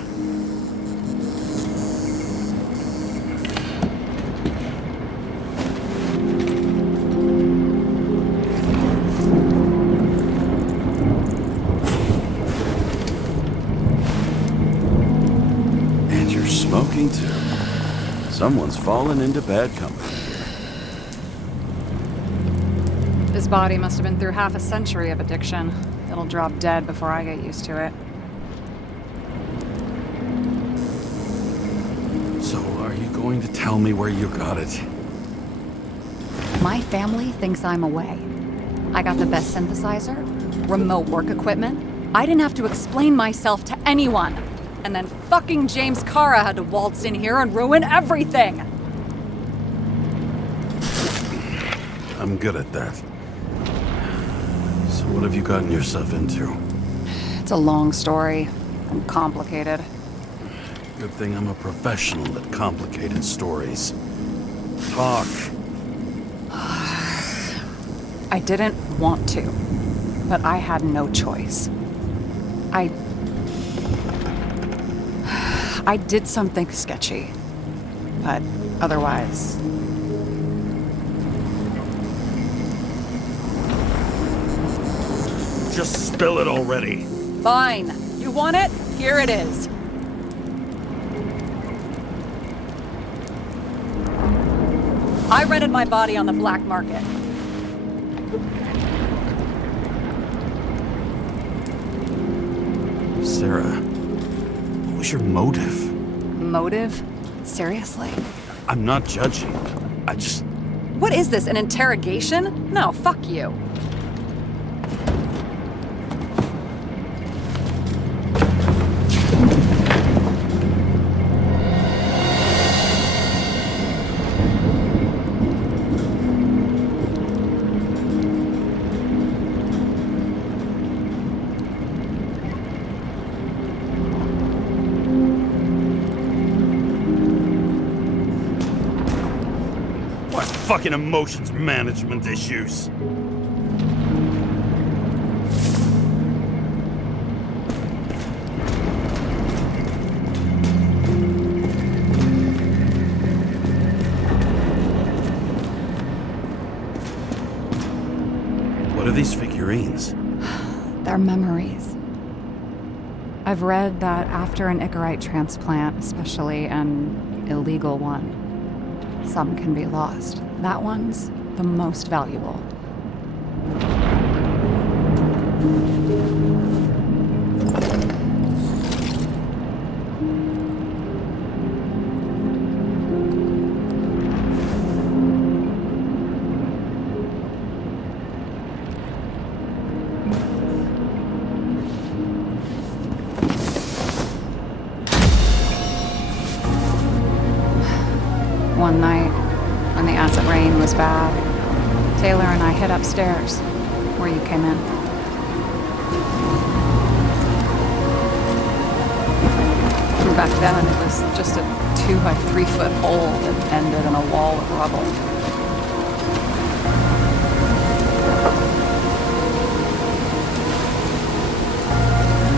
And you're smoking too. Someone's fallen into bad company. His body must have been through half a century of addiction. It'll drop dead before I get used to it. So, are you going to tell me where you got it? My family thinks I'm away. I got the best synthesizer, remote work equipment. I didn't have to explain myself to anyone. And then fucking James Kara had to waltz in here and ruin everything! I'm good at that. So what have you gotten yourself into? It's a long story. And complicated. Good thing I'm a professional at complicated stories. Talk. I didn't want to, but I had no choice. I did something sketchy, but otherwise... Just spill it already. Fine. You want it? Here it is. I rented my body on the black market. Sarah, what was your motive? Motive? Seriously? I'm not judging. I just... What is this, an interrogation? No, fuck you. What fucking emotions management issues? What are these figurines? They're memories. I've read that after an Icarite transplant, especially an illegal one, some can be lost. That one's the most valuable. One night, when the acid rain was bad, Taylor and I hid upstairs, where you came in. And back then, it was just a 2 by 3 foot hole that ended in a wall of rubble.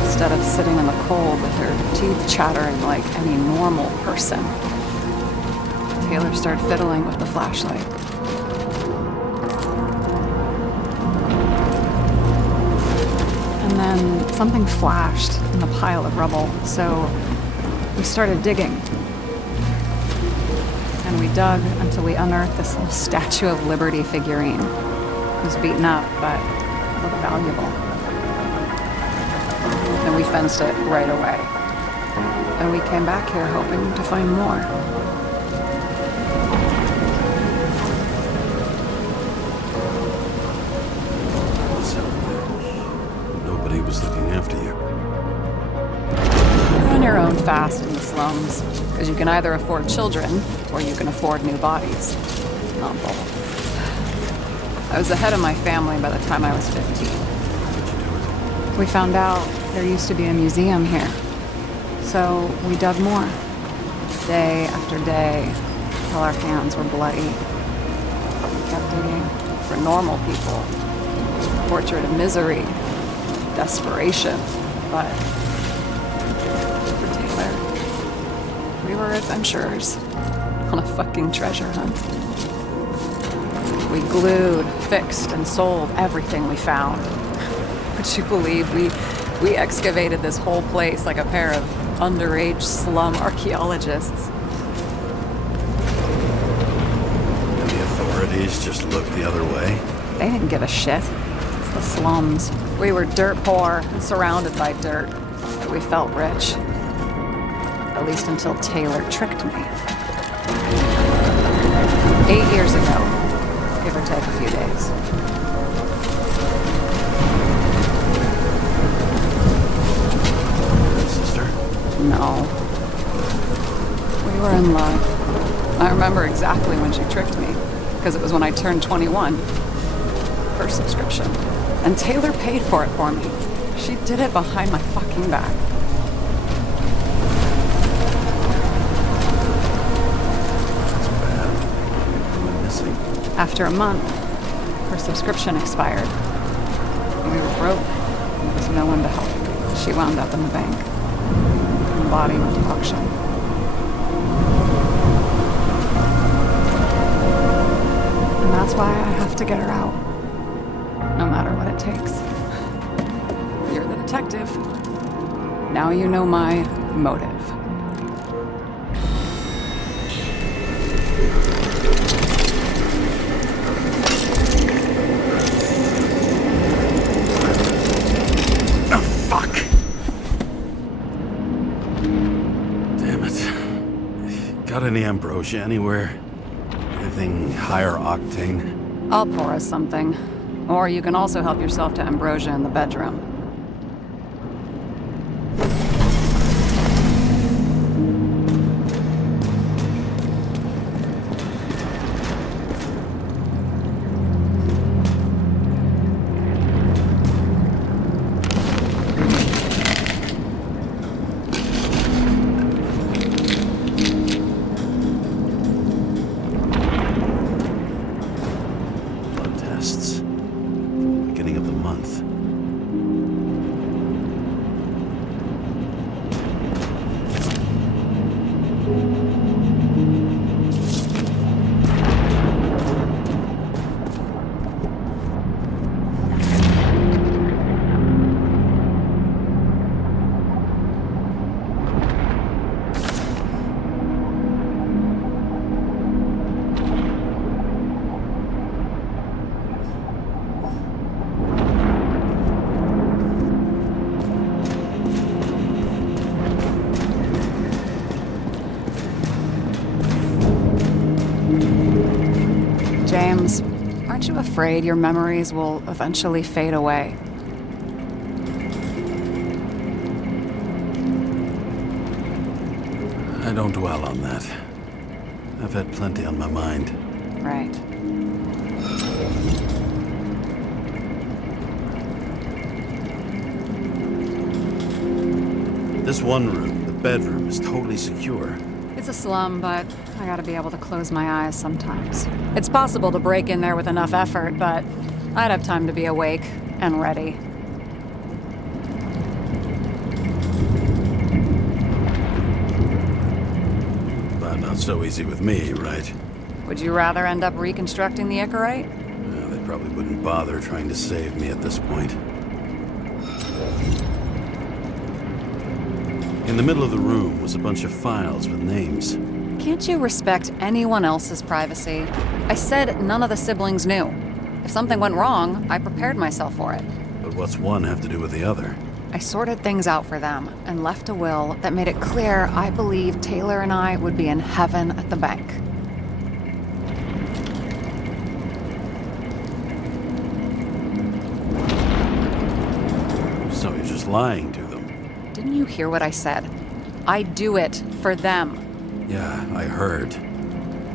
Instead of sitting in the cold with her teeth chattering like any normal person, Taylor started fiddling with the flashlight. And then something flashed in the pile of rubble, so we started digging. And we dug until we unearthed this little Statue of Liberty figurine. It was beaten up, but looked valuable. fenced it right away. And we came back here hoping to find more. So, nobody was looking after you. You're on your own fast in the slums, because you can either afford children, or you can afford new bodies. Not both. I was ahead of my family by the time I was 15. We found out there used to be a museum here. So we dug more. Day after day, till our hands were bloody. We kept digging for normal people. Portrait of misery, desperation, but for Taylor, we were adventurers on a fucking treasure hunt. We glued, fixed, and sold everything we found. Would you believe we excavated this whole place like a pair of underage slum archaeologists? And the authorities just looked the other way? They didn't give a shit. It's the slums. We were dirt poor and surrounded by dirt, but we felt rich. At least until Taylor tricked me. 8 years ago, give or take a few days. Sister? No. We were in love. I remember exactly when she tricked me, because it was when I turned 21. First subscription. And Taylor paid for it for me. She did it behind my fucking back. That's bad. I went missing. After a month, her subscription expired. We were broke. There was no one to help. She wound up in the bank. And the body went to auction. And that's why I have to get her out. No matter what it takes. You're the detective. Now you know my motive. Got any ambrosia anywhere? Anything higher octane? I'll pour us something. Or you can also help yourself to ambrosia in the bedroom. James, aren't you afraid your memories will eventually fade away? I don't dwell on that. I've had plenty on my mind. Right. This one room, the bedroom, is totally secure. It's a slum, but I gotta be able to close my eyes sometimes. It's possible to break in there with enough effort, but I'd have time to be awake and ready. But not so easy with me, right? Would you rather end up reconstructing the Icarite? They probably wouldn't bother trying to save me at this point. In the middle of the room was a bunch of files with names. Can't you respect anyone else's privacy? I said none of the siblings knew. If something went wrong, I prepared myself for it. But what's one have to do with the other? I sorted things out for them and left a will that made it clear I believed Taylor and I would be in heaven at the bank. So you're just lying to them? Didn't you hear what I said? I do it for them. Yeah, I heard.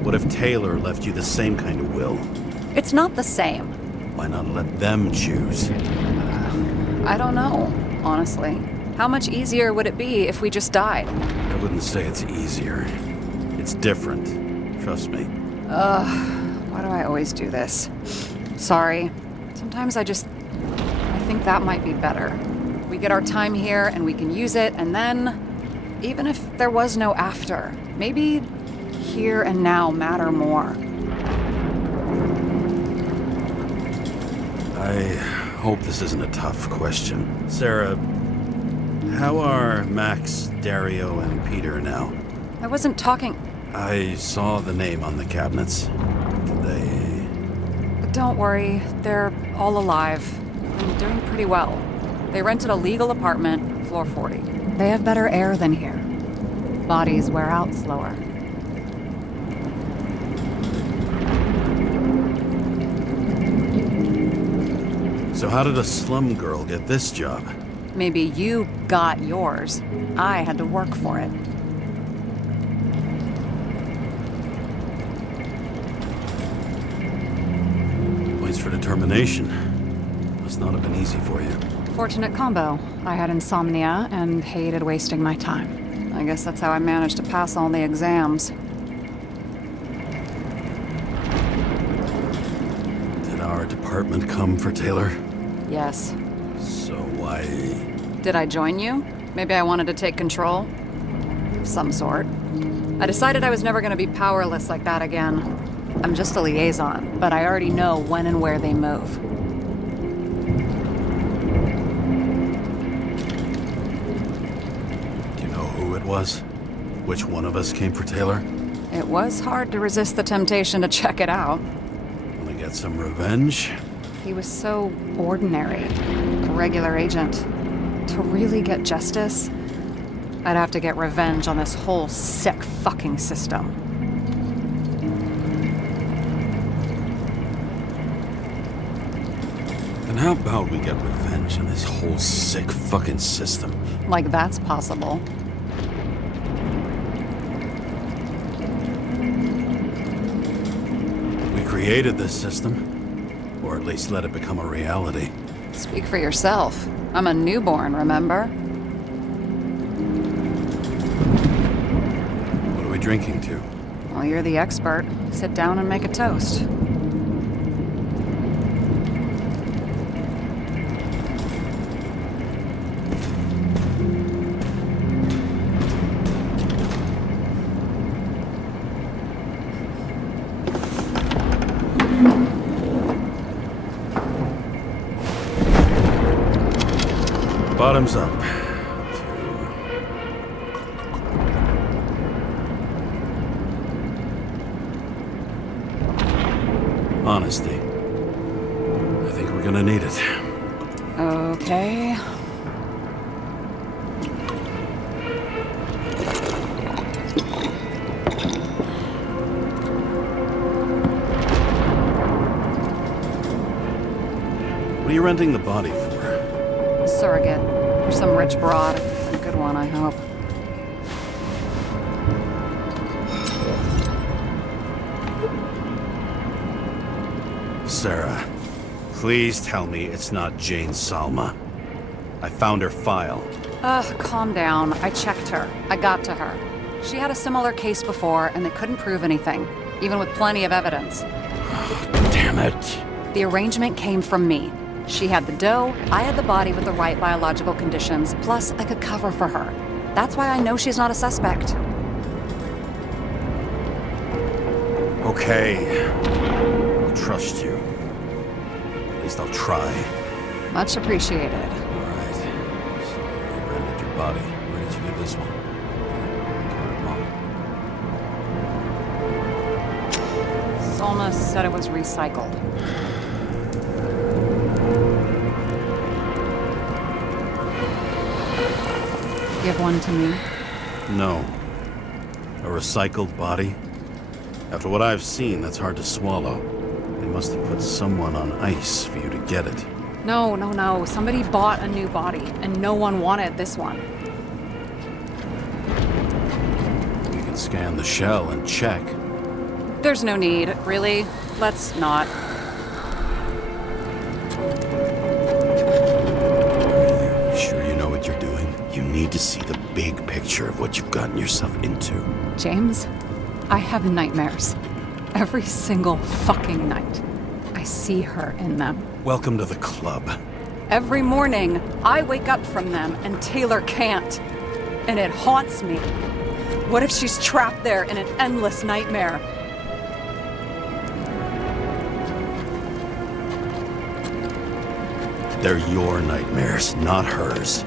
What if Taylor left you the same kind of will? It's not the same. Why not let them choose? I don't know, honestly. How much easier would it be if we just died? I wouldn't say it's easier. It's different. Trust me. Why do I always do this? Sorry. Sometimes I think that might be better. We get our time here and we can use it, and then, even if there was no after, maybe here and now matter more. I hope this isn't a tough question. Sarah, how are Max, Dario, and Peter now? I wasn't talking. I saw the name on the cabinets. Did they... But don't worry, they're all alive and doing pretty well. They rented a legal apartment, floor 40. They have better air than here. Bodies wear out slower. So how did a slum girl get this job? Maybe you got yours. I had to work for it. Points for determination. Must not have been easy for you. Fortunate combo. I had insomnia and hated wasting my time. I guess that's how I managed to pass all the exams. Did our department come for Taylor? Yes. So why... Did I join you? Maybe I wanted to take control? Of some sort. I decided I was never going to be powerless like that again. I'm just a liaison, but I already know when and where they move. Do you know who it was? Which one of us came for Taylor? It was hard to resist the temptation to check it out. Wanna get some revenge? He was so ordinary. A regular agent. To really get justice, I'd have to get revenge on this whole sick fucking system. And how about we get revenge on this whole sick fucking system? Like that's possible. We created this system. Or at least let it become a reality. Speak for yourself. I'm a newborn, remember? What are we drinking to? Well, you're the expert. Sit down and make a toast. Bottoms up. Honesty. I think we're gonna need it. Okay. What are you renting the body for? Surrogate. For some rich broad. A good one, I hope. Sarah, please tell me it's not Jane Salma. I found her file. Calm down. I checked her. I got to her. She had a similar case before, and they couldn't prove anything, even with plenty of evidence. Damn it. The arrangement came from me. She had the dough, I had the body with the right biological conditions, plus I could cover for her. That's why I know she's not a suspect. Okay. I'll trust you. At least I'll try. Much appreciated. All right. So you rented your body. Where did you get this one? Current model. Salma said it was recycled. Give one to me. No. A recycled body? After what I've seen, that's hard to swallow. They must have put someone on ice for you to get it. No. Somebody bought a new body, and no one wanted this one. We can scan the shell and check. There's no need, really. Let's not. Are you sure you know what you're doing? You need to see the big picture of what you've gotten yourself into. James, I have nightmares. Every single fucking night. I see her in them. Welcome to the club. Every morning, I wake up from them and Taylor can't. And it haunts me. What if she's trapped there in an endless nightmare? They're your nightmares, not hers.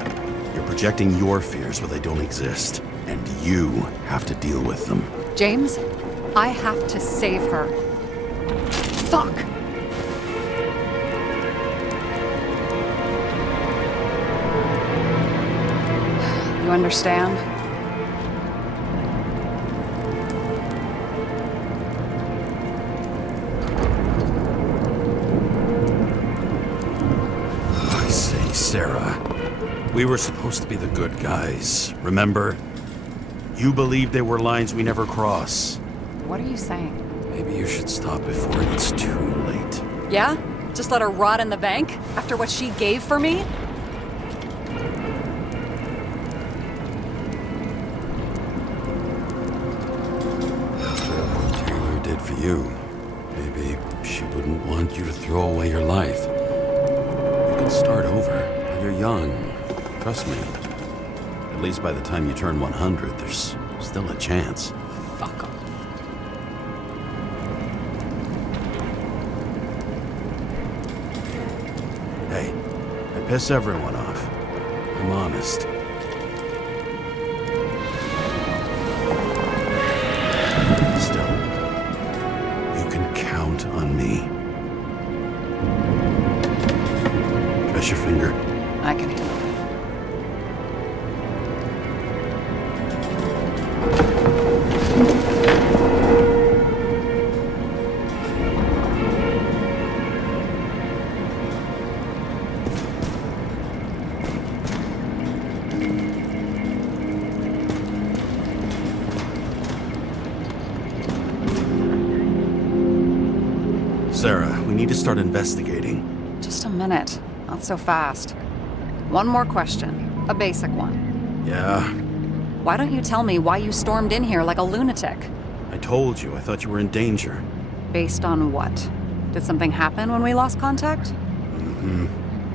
You're projecting your fears where they don't exist, and you have to deal with them. James, I have to save her. Fuck! You understand? I say, Sarah, we were supposed to be the good guys, remember? You believed there were lines we never cross. What are you saying? Maybe you should stop before it's too late. Yeah? Just let her rot in the bank? After what she gave for me? After what Taylor did for you, maybe she wouldn't want you to throw away your life. You can start over. You're young. Trust me. At least by the time you turn 100, there's still a chance. Fuck off. Hey, I piss everyone off. I'm honest. Still, you can count on me. Press your finger. I can handle it. Sarah, we need to start investigating. Just a minute. Not so fast. One more question. A basic one. Yeah, Why don't you tell me why you stormed in here like a lunatic? I told you. I thought you were in danger. Based on what? Did something happen when we lost contact?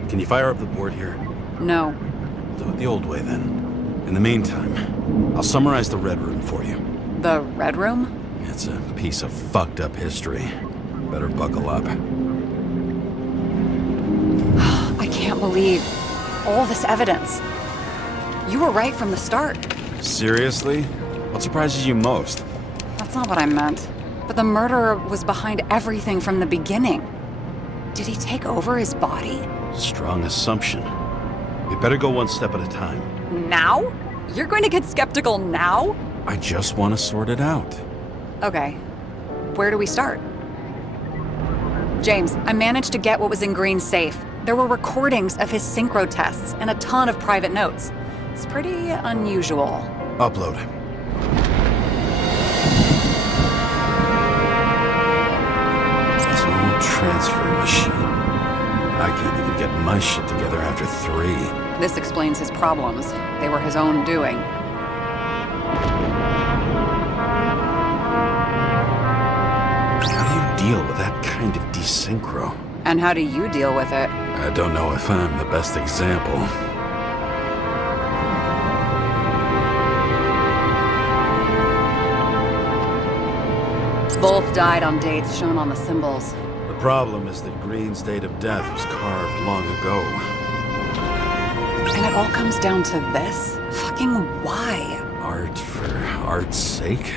Can you fire up the board here? No. Do it the old way, then. In the meantime, I'll summarize the Red Room for you. The Red Room? It's a piece of fucked up history. Better buckle up. I can't believe all this evidence. You were right from the start. Seriously? What surprises you most? That's not what I meant. But the murderer was behind everything from the beginning. Did he take over his body? Strong assumption. We better go one step at a time. Now? You're going to get skeptical now? I just want to sort it out. Okay. Where do we start? James, I managed to get what was in Green's safe. There were recordings of his synchro tests and a ton of private notes. It's pretty unusual. Upload. Zone transfer machine. I can't even get my shit together after 3. This explains his problems. They were his own doing. How do you deal with that kind of desynchro? And how do you deal with it? I don't know if I'm the best example. Both died on dates shown on the symbols. The problem is that Green's date of death was carved long ago. And it all comes down to this? Fucking why? Art for art's sake?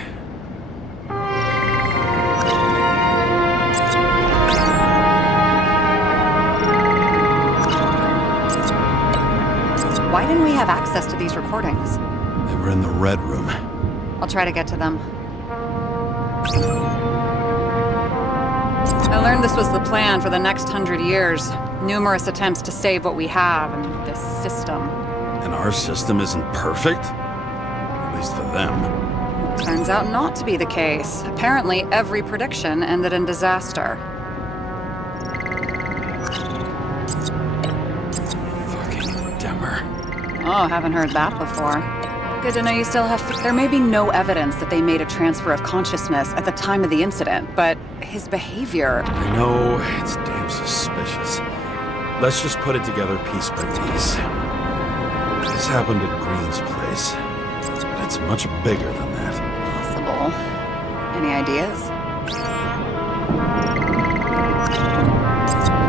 Why didn't we have access to these recordings? They were in the Red Room. I'll try to get to them. I learned this was the plan for the next 100 years. Numerous attempts to save what we have in this system. And our system isn't perfect? At least for them. Turns out not to be the case. Apparently, every prediction ended in disaster. Fucking Demmer. Oh, haven't heard that before. Good to know you still have... There may be no evidence that they made a transfer of consciousness at the time of the incident, but his behavior... I know, it's damn suspicious. Let's just put it together piece by piece. This happened at Green's place, but it's much bigger than that. Possible. Any ideas?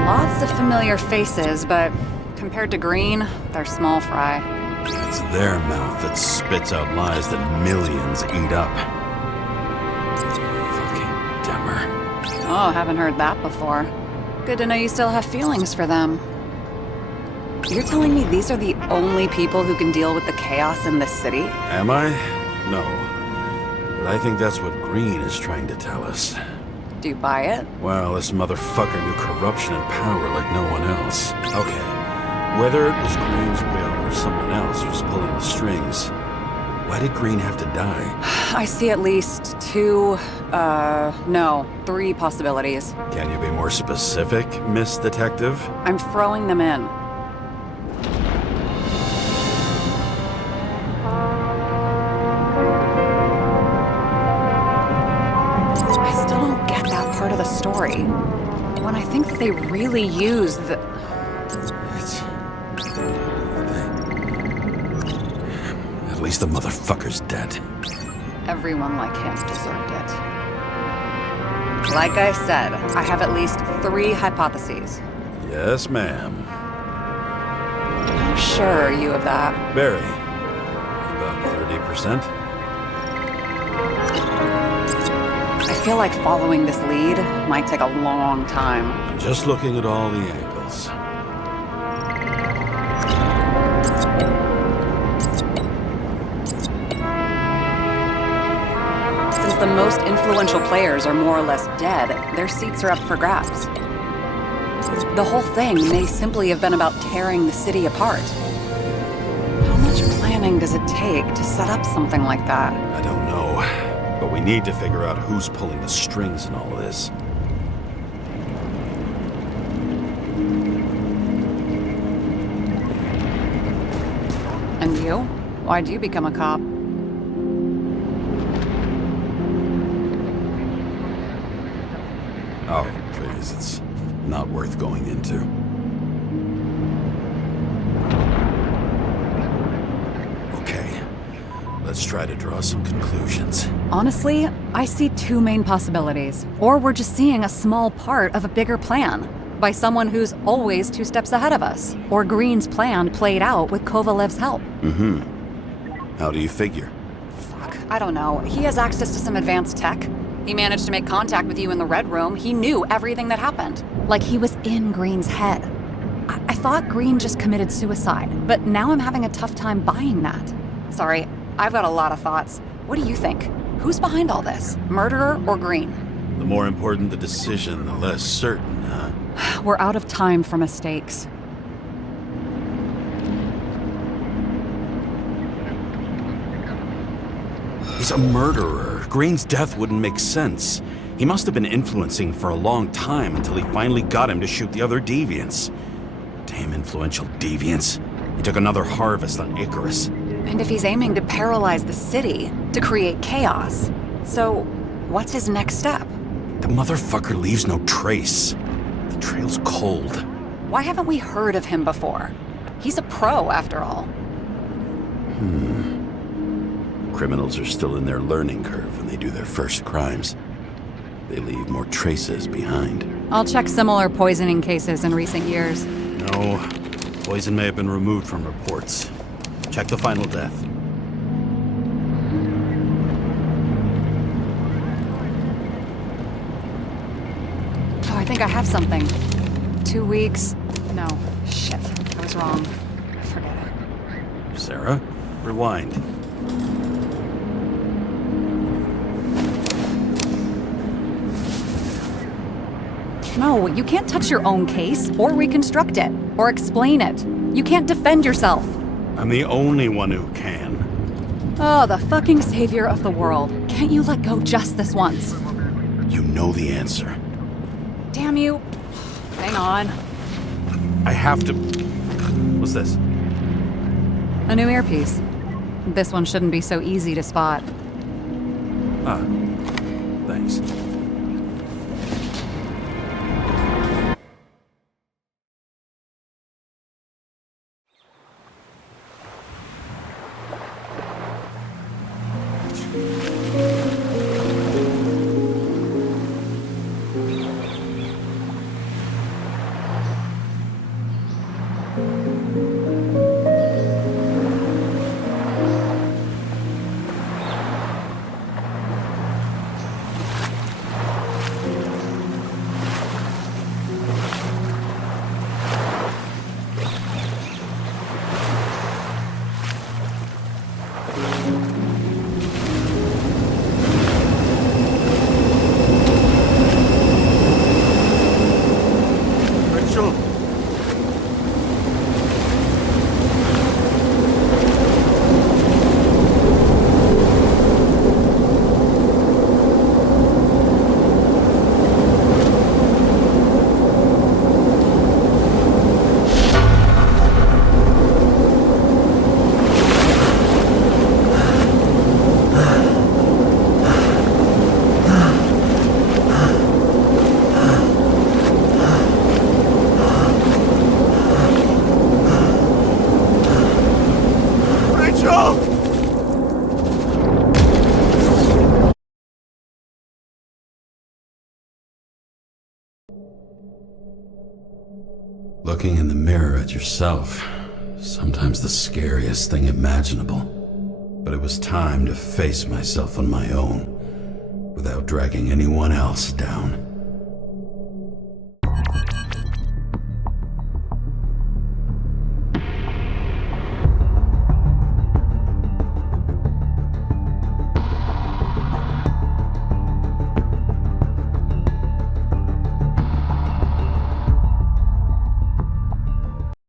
Lots of familiar faces, but compared to Green, they're small fry. It's their mouth that spits out lies that millions eat up. Fucking Demmer. Oh, haven't heard that before. Good to know you still have feelings for them. You're telling me these are the only people who can deal with the chaos in this city? Am I? No. But I think that's what Green is trying to tell us. Do you buy it? Well, this motherfucker knew corruption and power like no one else. Okay. Whether it was Green's will or someone else was pulling the strings, why did Green have to die? I see at least 3 possibilities. Can you be more specific, Miss Detective? I'm throwing them in. I still don't get that part of the story. When I think that they really used the... At least the motherfucker's dead. Everyone like him deserved it. Like I said, I have at least 3 hypotheses. Yes, ma'am. I'm sure you of that. Barry. About 30%? I feel like following this lead might take a long time. I'm just looking at all the angles. Since the most influential players are more or less dead, their seats are up for grabs. The whole thing may simply have been about tearing the city apart. How much planning does it take to set up something like that? I don't know, but we need to figure out who's pulling the strings in all of this. And you? Why'd you become a cop? Oh, please, it's not worth going into. Okay, let's try to draw some conclusions. Honestly, I see 2 main possibilities. Or we're just seeing a small part of a bigger plan by someone who's always 2 steps ahead of us. Or Green's plan played out with Kovalev's help. Mm-hmm. How do you figure? Fuck, I don't know. He has access to some advanced tech. He managed to make contact with you in the Red Room. He knew everything that happened. Like he was in Green's head. I thought Green just committed suicide, but now I'm having a tough time buying that. Sorry, I've got a lot of thoughts. What do you think? Who's behind all this? Murderer or Green? The more important the decision, the less certain, huh? We're out of time for mistakes. He's a murderer. Green's death wouldn't make sense. He must have been influencing for a long time until he finally got him to shoot the other deviants. Damn influential deviants. He took another harvest on Icarus. And if he's aiming to paralyze the city, to create chaos, so what's his next step? The motherfucker leaves no trace. The trail's cold. Why haven't we heard of him before? He's a pro, after all. Criminals are still in their learning curve when they do their first crimes. They leave more traces behind. I'll check similar poisoning cases in recent years. No, poison may have been removed from reports. Check the final death. Oh, I think I have something. 2 weeks. No, shit, I was wrong. Forget it. Sarah. Rewind. No, you can't touch your own case, or reconstruct it, or explain it. You can't defend yourself. I'm the only one who can. Oh, the fucking savior of the world. Can't you let go just this once? You know the answer. Damn you. Hang on. I have to... What's this? A new earpiece. This one shouldn't be so easy to spot. Ah, thanks. Rachel! Rachel! Looking in the mirror at yourself, sometimes the scariest thing imaginable. But it was time to face myself on my own, without dragging anyone else down.